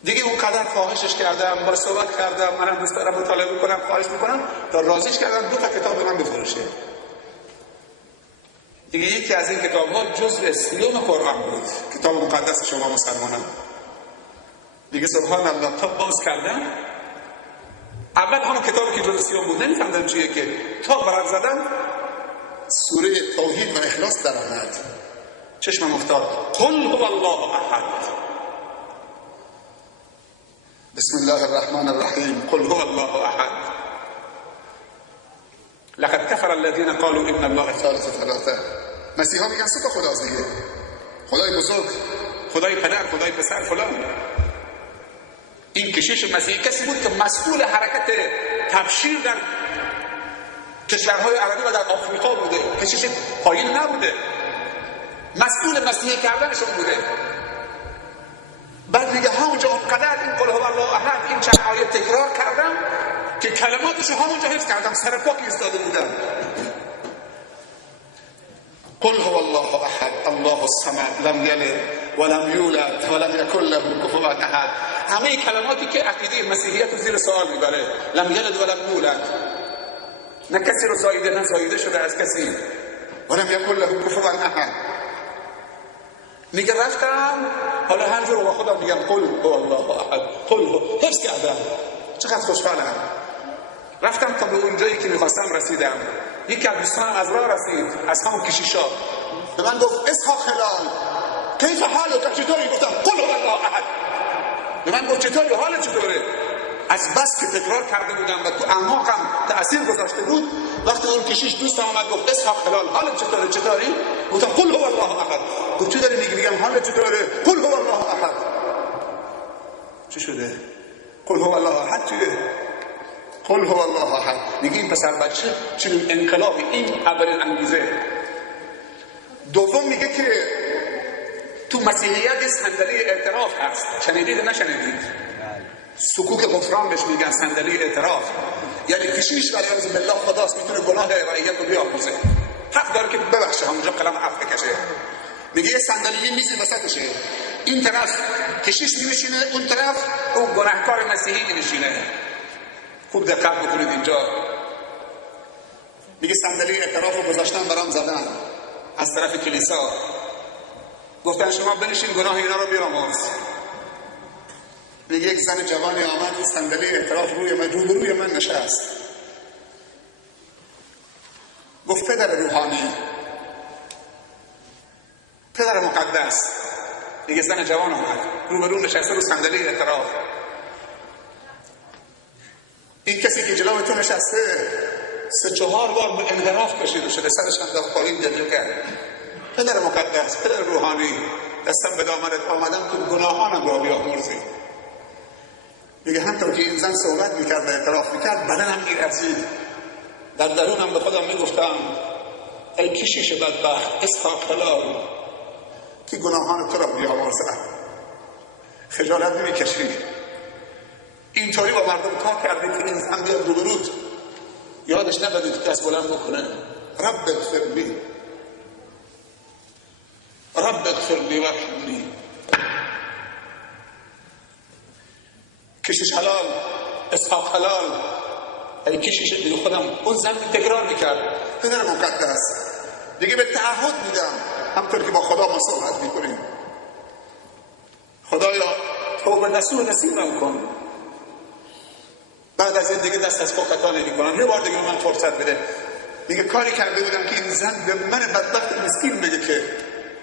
دیگه اون قدر خواهشش کردم، با صحبت کردم، منم دوست دارم مطالعه بکنم، خواهش میکنم تا راضیش کردم 2 تا کتاب به من بفروشه. دیگه یکی از این کتاب‌ها جزء 30 قرآن بود، کتاب مقدس شما مسلمانان. دیگه سبحان الله تا باز کردم، اول همون کتابی که جزء 30 بود نمی‌فهمیدم چیه که تا برق زدم سوره توحید و اخلاص در آمد. چشمم افتاد قل هو الله احد، بسم الله الرحمن الرحیم، قل هو الله احد لقد كفر الذين قالوا ان الله ثالث ثلاثه. مسیحا میگن 3 تا خداست دیگه. خدای بزرگ، خدای پدر، خدای پسر فلان. این کشیش مسیحی کسی بود که مسئول حرکت تبشیر در کشورهای عربی و در آفریقا بوده. کشیش پایین نبوده، مسئول مسیحی کردنشون بوده. بعد میگه همونجا اونقدر این قل هو الله احد این چند آیه تکرار کردم که کلماتش همونجا حفظ کردم، سر پاک ایستاده بودم. قل هو الله احد الله الصمد لم یلد ولم یولد ولم یکن له کفوا احد. همه کلماتی که عقیده مسیحیت رو زیر سوال میبره. لم یلد ولم یولد، نه کسی رو زاییده نه زاییده شده از کسی. ولم یکن له کفوا احد. میگه رفتم، حالا همجور رو با خودم میگم قل هو الله احد، قل هو، حفظ کردم. چقدر خوشحالم. رفتم تا به اونجایی که میخواستم رسیدم. یکی از دوستانم از راه رسید، از همون کشیشا، به من گفت اسحاق هلال کیف حالک، چطوری؟ گفتم قل هو الله احد. به من گفت چطوری، حالت چطوره؟ از بس که تکرار کرده بودم و تو اعماقم تأثیر گذاشته بود. وقتی اون کشیش دوستم اومد گفت اسحاق هلال حالت چطوره؟ چطوری؟ گفتم قل هو الله احد. گفت چی داری میگی؟ میگم حالت چطوره؟ قل هو الله احد. چی شده؟ قل هو الله احد چیه؟ قل هو الله احد. میگه این پسر بچه چنین انقلابی، این اولین انگیزه. دوم میگه که تو مسیحیت صندلی اعتراف هست. شنیدید نشنیدید؟ سکوک غفران بهش میگن، صندلی اعتراف. یعنی کشیش ولی از بالله خداست، میتونه گناه رعیت رو بیاموزه، حق داره که ببخشه، همونجا قلم عفو بکشه. میگه یه صندلی میزی وسطشه، این طرف کشیش میشینه، اون طرف اون گناهکار مسیحی میشینه. خوب دقت بکنید اینجا. میگه صندلی اعتراف رو گذاشتن برام زدن از طرف کلیسا، گفتن شما بنشین گناه اینا رو بیامرز. میگه یک زن جوانی آمد، این صندلی اعتراف روی من نشست. گفت پدر روحانی، پدر مقدس. میگه زن جوان آمد روبرو نشسته رو صندلی اعتراف. این کسی که جلوی تو نشسته 3-4 بار به انحراف کشیده شده، سرش هم در پایین گریه کرد. پدر مقدس، پدر روحانی، دستم به دامنت آمدم که گناهانم را بیامرزی. میگه همطور که این زن صحبت میکرد و اعتراف میکرد، بدنم می‌لرزید. در درونم به خودم میگفتم ای کشیش بدبخت اسحاق هلال که گناهان تو را بیامرزد. خجالت نمیکشی؟ اینطوری با مردم کار کردی که این زن بیاد روبروت، یادش نبدید دست بلند بکنه رب اغفر لی، رب اغفر لی وارحمنی. کشیش حلال، اسحاق حلال. ای کشیش دیگه خودم اون زن تکرار میکرد پدر مقدس دیگه به تعهد میدم، همطور که با خدا ما صحبت میکنیم، خدایا توبه نصیبم کن، بعد از این دیگه دست از خطا نمیکنم، یه بار دیگه من فرصت بده. دیگه کاری کرده بودم که این زن به من بدبخت مسکین بگه که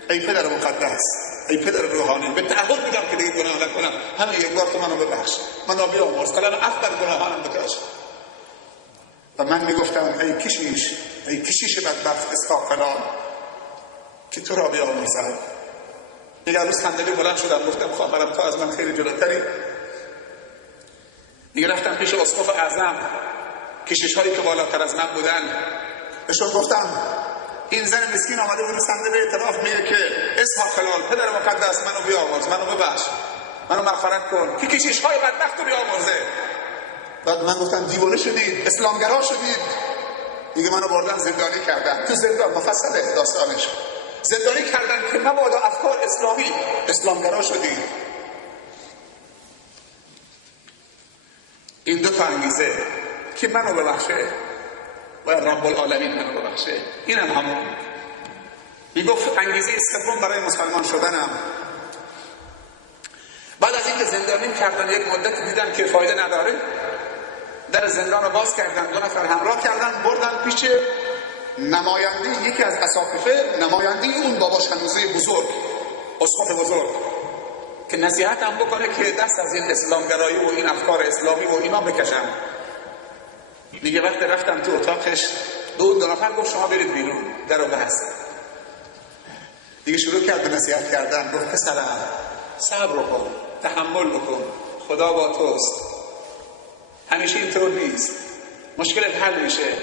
ای پدر مقدس، ای پدر روحانی، به تعهد میدم که دیگه گناه نکنم، همین یک بار تو منو ببخش، منو بیامرز، قلم عفو بر گناهانم بکش. و من میگفتم ای کشیش بدبخت اسحاق هلال که تو را بیامرزد. دیگه روز صندلی بلند شدم، گفتم خواهرم تو از من خیلی جلوتری. دیگه رفتم پیش اسقف اعظم، کشیش هایی که بالاتر از من بودن، بهشون گفتم این زن مسکین آمده بود صندلی اعتراف، میگه که اسحاق هلال پدر مقدس منو بیامرز، منو ببخش، منو مغفرت کن، که کشیش های بدبخت رو بیامرزه. بعد من گفتم دیوانه شدید، اسلامگرا شدید. دیگه منو بردن زندانی کردن، تو زندان مفصله داستانش، زندانی کردن که مبادا افکار اسلامی، اسلامگرا شدید. این دو تا انگیزه که منو ببخشه و رب العالمین منو ببخشه، این هم همون. میگفت انگیزه سوم برای مسلمان شدنم، بعد از اینکه زندانی کردن یک مدت دیدم که فایده نداره، در زندان رو باز کردن، 2 نفر همراه کردن، بردن پیش نماینده یکی از اساقفه، نماینده اون بابا شنوزه بزرگ، اسقف بزرگ، که نصیحت هم بکنه که دست از این اسلامگرایی و این افکار اسلامی و اینا بکشن. میگه وقت رفتم تو اتاقش، 2 نفر گفت شما برید بیرون، در رو بست. دیگه شروع کرد به نصیحت کردن. گفت پسرم صبر کن، تحمل بکن، خدا با توست، همیشه اینطور نیست، مشکلت حل میشه،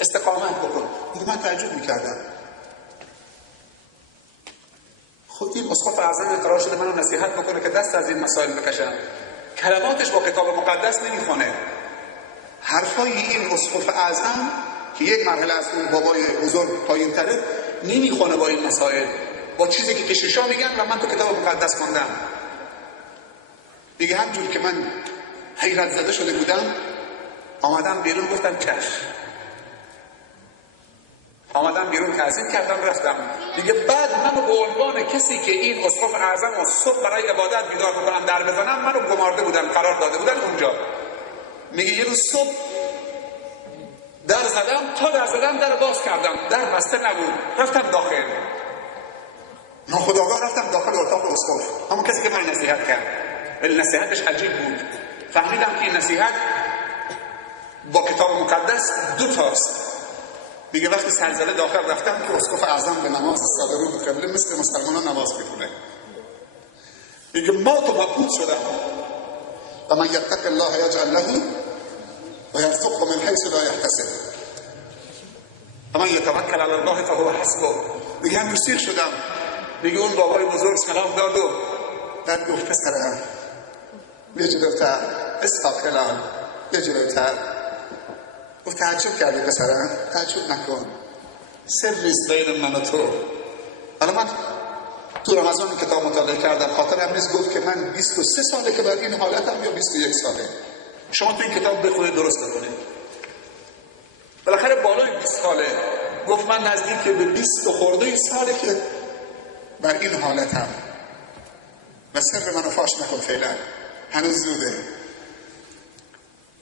استقامت بکن. دیگه من تعجب میکردم، خود این اسقف اعظم قرار شده منو نصیحت بکنه که دست از این مسائل بکشم، کلماتش با کتاب مقدس نمیخونه. حرفای این اسقف اعظم که یک مرحله از اون بابای بزرگ پایین تره نمیخونه با این مسائل، با چیزی که کشیشا میگن و من تو کتاب مقدس خوندم. دیگه همجور که من حیرت زده شده بودم آمدم بیرون، گفتم کش، آمدم بیرون، تعظیم کردم، رفتم. دیگه بعد منو به عنوان کسی که این اسقف اعظم و صبح برای عبادت بیدار بکنم در بزنم، منو گمارده بودن، قرار داده بودن اونجا. میگه یه روز صبح در زدم، تا در زدم در باز کردم، در بسته نبود، رفتم داخل، ناخودآگاه رفتم داخل اتاق اسقف، همون کسی که من نصیحت کرد. ولی نصیحتش عجیب بود. فهمیدم که این نصیحت با کتاب مقدس دو تاست. میگه وقتی سرزله داخل رفتم که اسقف اعظم به نماز ایستاده رو قبله مثل مسلمانان نماز میخونه. میگه مات و مبهوت شدم. و من یتق الله یجعل له و یرزقه من حیث لا یحتسب و من یتوکل علی الله فهو حسبه. میگه همین سیر شدم. میگه اون بابای بزرگ سلام داد و بعد گفت پسرم یه جلوتر، استاقلان یه جلوتر. گفت تعجب کردی پسرم؟ تعجب نکن، سریست بین من و تو. حالا من تو رمضان کتاب مطالعه کردم، خاطرم نیست، گفت که من 23 ساله که بر این حالتم یا 21 ساله. شما تو این کتاب بخونید درست بخونید. بالاخره بالای 20 ساله. گفت من نزدیک به 20 خورده ساله که بر این حالتم و سر منو فاش نکن فعلا، هنوز زوده.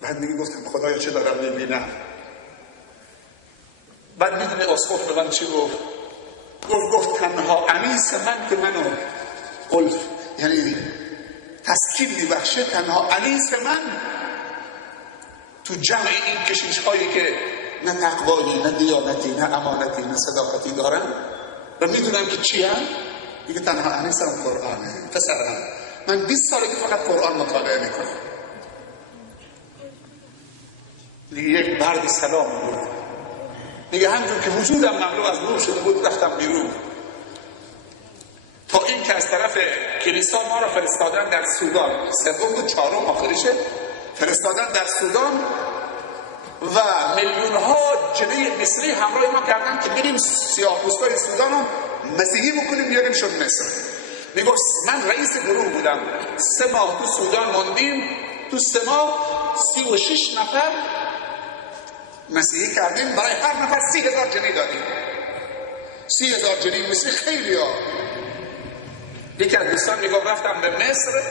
بعد میگه گفتم خدایا چه دارم میبینم. بعد میدونی اسقف به من چی گفت؟ گفت تنها انیس من که منو قلف، یعنی تسکین میبخشه، تنها انیس من تو جمع این کشیش هایی که نه تقوایی، نه دیانتی، نه امانتی، نه صداقتی دارن و میدونم که چی هم، دیگه تنها انیسم قرآنه. پسرم من 20 ساله که فقط قرآن مطالعه میکنم. دیگه یک مرد سلام بود. دیگه همجور که وجودم مملو از نور شده بود رفتم بیرون، تا این که از طرف کلیسا ما را فرستادن در سودان، سوم و چهارم آخرشه، فرستادن در سودان و میلیون ها جنه مصری همراه ما کردن که بریم سیاه‌پوستای سودان رو مسیحی بکنیم بیاریم شد مصر. میگفت من رئیس گروه بودم، 3 ماه تو سودان موندیم، تو 3 ماه 36 نفر مسیحی کردیم، برای هر نفر 30,000 جنيه دادیم. 30,000 جنيه مصری خیلی ها. یکی از دوستان میگفت رفتم به مصر،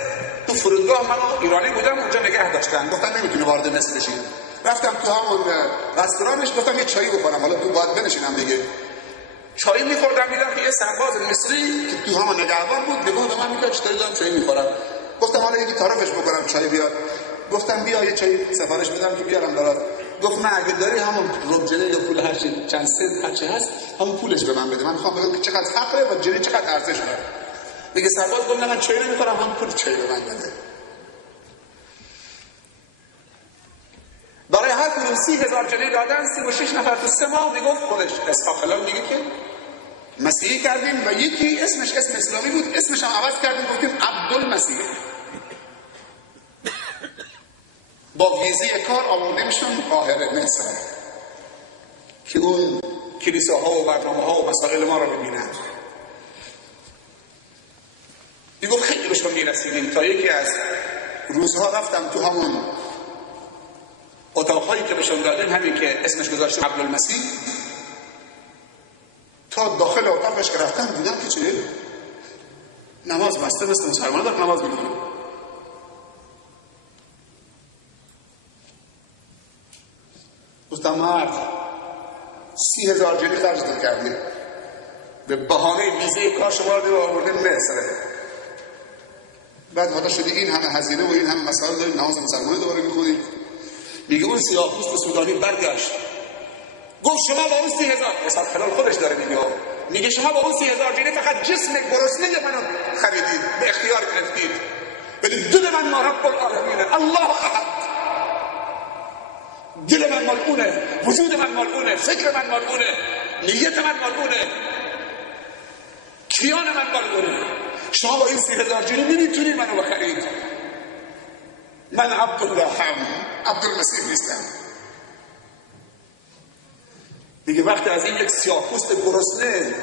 تو فرودگاه منو ایرانی بودم اونجا نگه داشتن، گفتن نمیتونی وارد مصر بشی. رفتم تو همون رستورانش، گفتم یه چایی بخورم، حالا تو باید بنشینم دیگه. چایی میخوردم، دیدم که یه سرباز مصری که تو همون نگهبان بود نگاه به من میگه چطوری دارم چایی میخورم. گفتم حالا یکی تعارفش بکنم چای بیار. گفتم بیا یه چای سفارش بدم که بیارم برات. گفت نه اگه داری همون رب جنيه یا پول هر چی چند سنت هر چی هست همون پولش به من بده، من میخوام بگم که چقدر فقره و جنيه چقدر ارزش داره. میگه سرباز گفت نه من چای نمیخورم، همون پول چای به من بده. برای هر کدوم 30,000 جنيه دادن، 36 نفر تو 3 ماه. میگفت خودش اسحاق میگه که مسیحی کردیم و یکی اسمش اسم اسلامی بود، اسمش هم عوض کردیم گفتیم عبدالمسیح. با ویزه کار آوردیمشون قاهره مصر که اون کلیساها و برنامه‌ها و مسائل ما رو ببینن. میگفت خیلی بهشون میرسیدیم تا یکی از روزها رفتم تو همون اتاقهایی که بهشون دادیم، همین که اسمش گذاشتیم عبدالمسیح. تا داخل اتاقش که رفتم دیدم که چه نماز بسته مثل مسلمان داره نماز میکنه. گفتم مرد 30,000 جنيه خرج کردی، به بهانه ویزه کار شما رو آوردیم مصر. بعد حالا شدی این همه هزینه و این همه مسائل داریم، نماز مسلمانه دوباره میخونیم. میگه اون سیاه‌پوست سودانی برگشت گفت شما با اون 30,000 حساب خلال خودش داره میگه میگه شما با اون 30,000 جنيه فقط جسم گرسنه منو خریدید، به اختیار گرفتید، ولی دل من ما رب العالمینه، الله احد. دل من ملعونه، وجود من ملعونه، فکر من ملعونه، نیت من ملعونه، کیان من ملعونه. شما با این 30,000 جنيه نمیتونید منو بخرید. من عبدالله هم عبدالمسیح نیستم. دیگه وقتی از این یک سیاه‌پوست گرسنه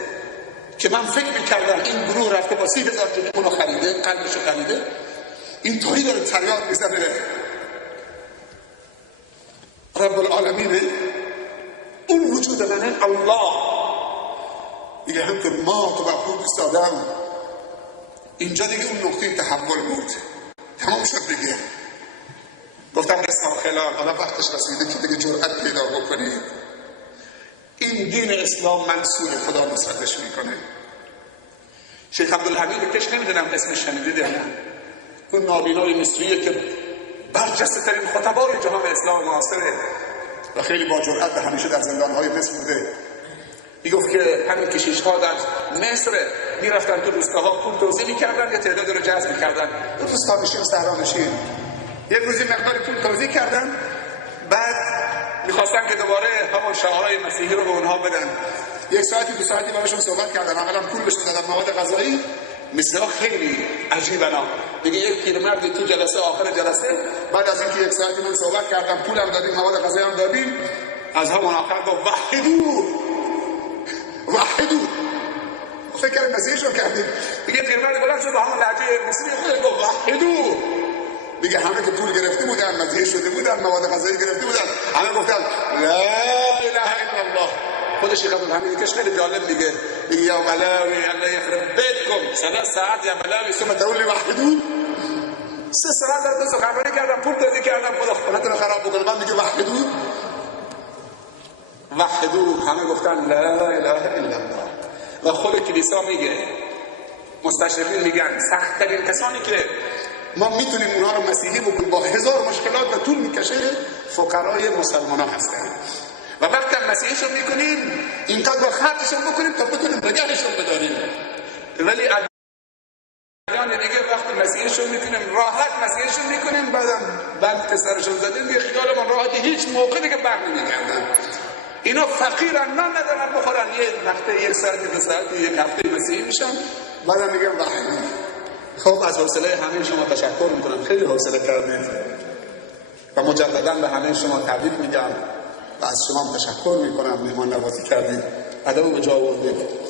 که من فکر میکردم این گروه رفته با 30,000 جنيه اونو خریده، قلبشو خریده، این طوری داره تریاق میزنه رب العالمینه، اون وجود منه، الله. دیگه همطور ما تو بپود ایستادم، اینجا دیگه اون نقطه تحول بود، تمام شد دیگه. گفتم رسام خلال حالا وقتش رسیده که دیگه جرأت پیدا بکنید. این دین اسلام منصور خدا نصرتش میکنه. شیخ عبدالحمید کش نمیدونم اسمش شنیدید نه، اون نابینای مصریه که برجسته ترین خطبای جهان اسلام معاصره و خیلی با جرأت و همیشه در زندانهای مصر بوده. میگفت که همین کشیش ها در مصر میرفتن تو روستاها پول توزیع میکردن، یه تعداد رو جذب میکردن، اون روستانشین و صحرانشین یک روزی مقدار پول توزیع کردن، بعد میخواستن که دوباره همون شعارهای مسیحی رو به اونها بدن. یک ساعتی دو ساعتی براشون صحبت کردن، اولا پول بهشون دادن، مواد غذایی. مثلا خیلی عجیبه. دیگه یک پیرمردی تو جلسه آخر جلسه بعد از اینکه یک ساعتی من صحبت کردم، پولم دادیم، مواد غذایی هم دادیم، از همون آخر گفت وحدو وحدو. فکر مسیحش رو کردیم. دیگه پیرمرد بلند شد با همون لهجه مصری خود گفت وحدو. دیگه همه که پول گرفته بودن، مزیح شده بودن، مواد غذایی گرفته بودن، همه گفتن لا اله الا الله. خود شیخ عبدالحمید کش خیلی جالب میگه یا ملاوی الله یخرب بیتکم 3 ساعت یا ملاوی ثم تقول وحدو. 3 ساعت در دو سخنرانی کردم، پول دادی کردم، خدا خونتون رو خراب بکنه، من میگه وحدو وحدو. همه گفتن لا اله الا الله. و خود کلیسا میگه، مستشرقین میگن سخت‌ترین کسانی که ما میتونیم اونها رو مسیحی بکنیم با هزار مشکلات و طول میکشه، فقرای مسلمان ها هستن. و وقتی مسیحیشون میکنیم اینقدر با خرجشون بکنیم تا بتونیم نگهشون بداریم. ولی ادیان دیگه وقتی مسیحیشون میکنیم راحت مسیحیشون میکنیم، بعدم بند سرشون زدیم دیگه خیالمون راحت، هیچ موقع دیگه بر نمیگردن. اینا فقیرن، نان ندارن بخورن، یه وقته یک ساعت دو ساعت یک هفته مسیحی میشن، بعدم میگن وحدی. خب از حوصله همه شما تشکر میکنم، خیلی حوصله کردید و مجددا به همه شما تبریک میگم و از شما تشکر میکنم، مهمان نوازی کردید، ادب به جا آوردید.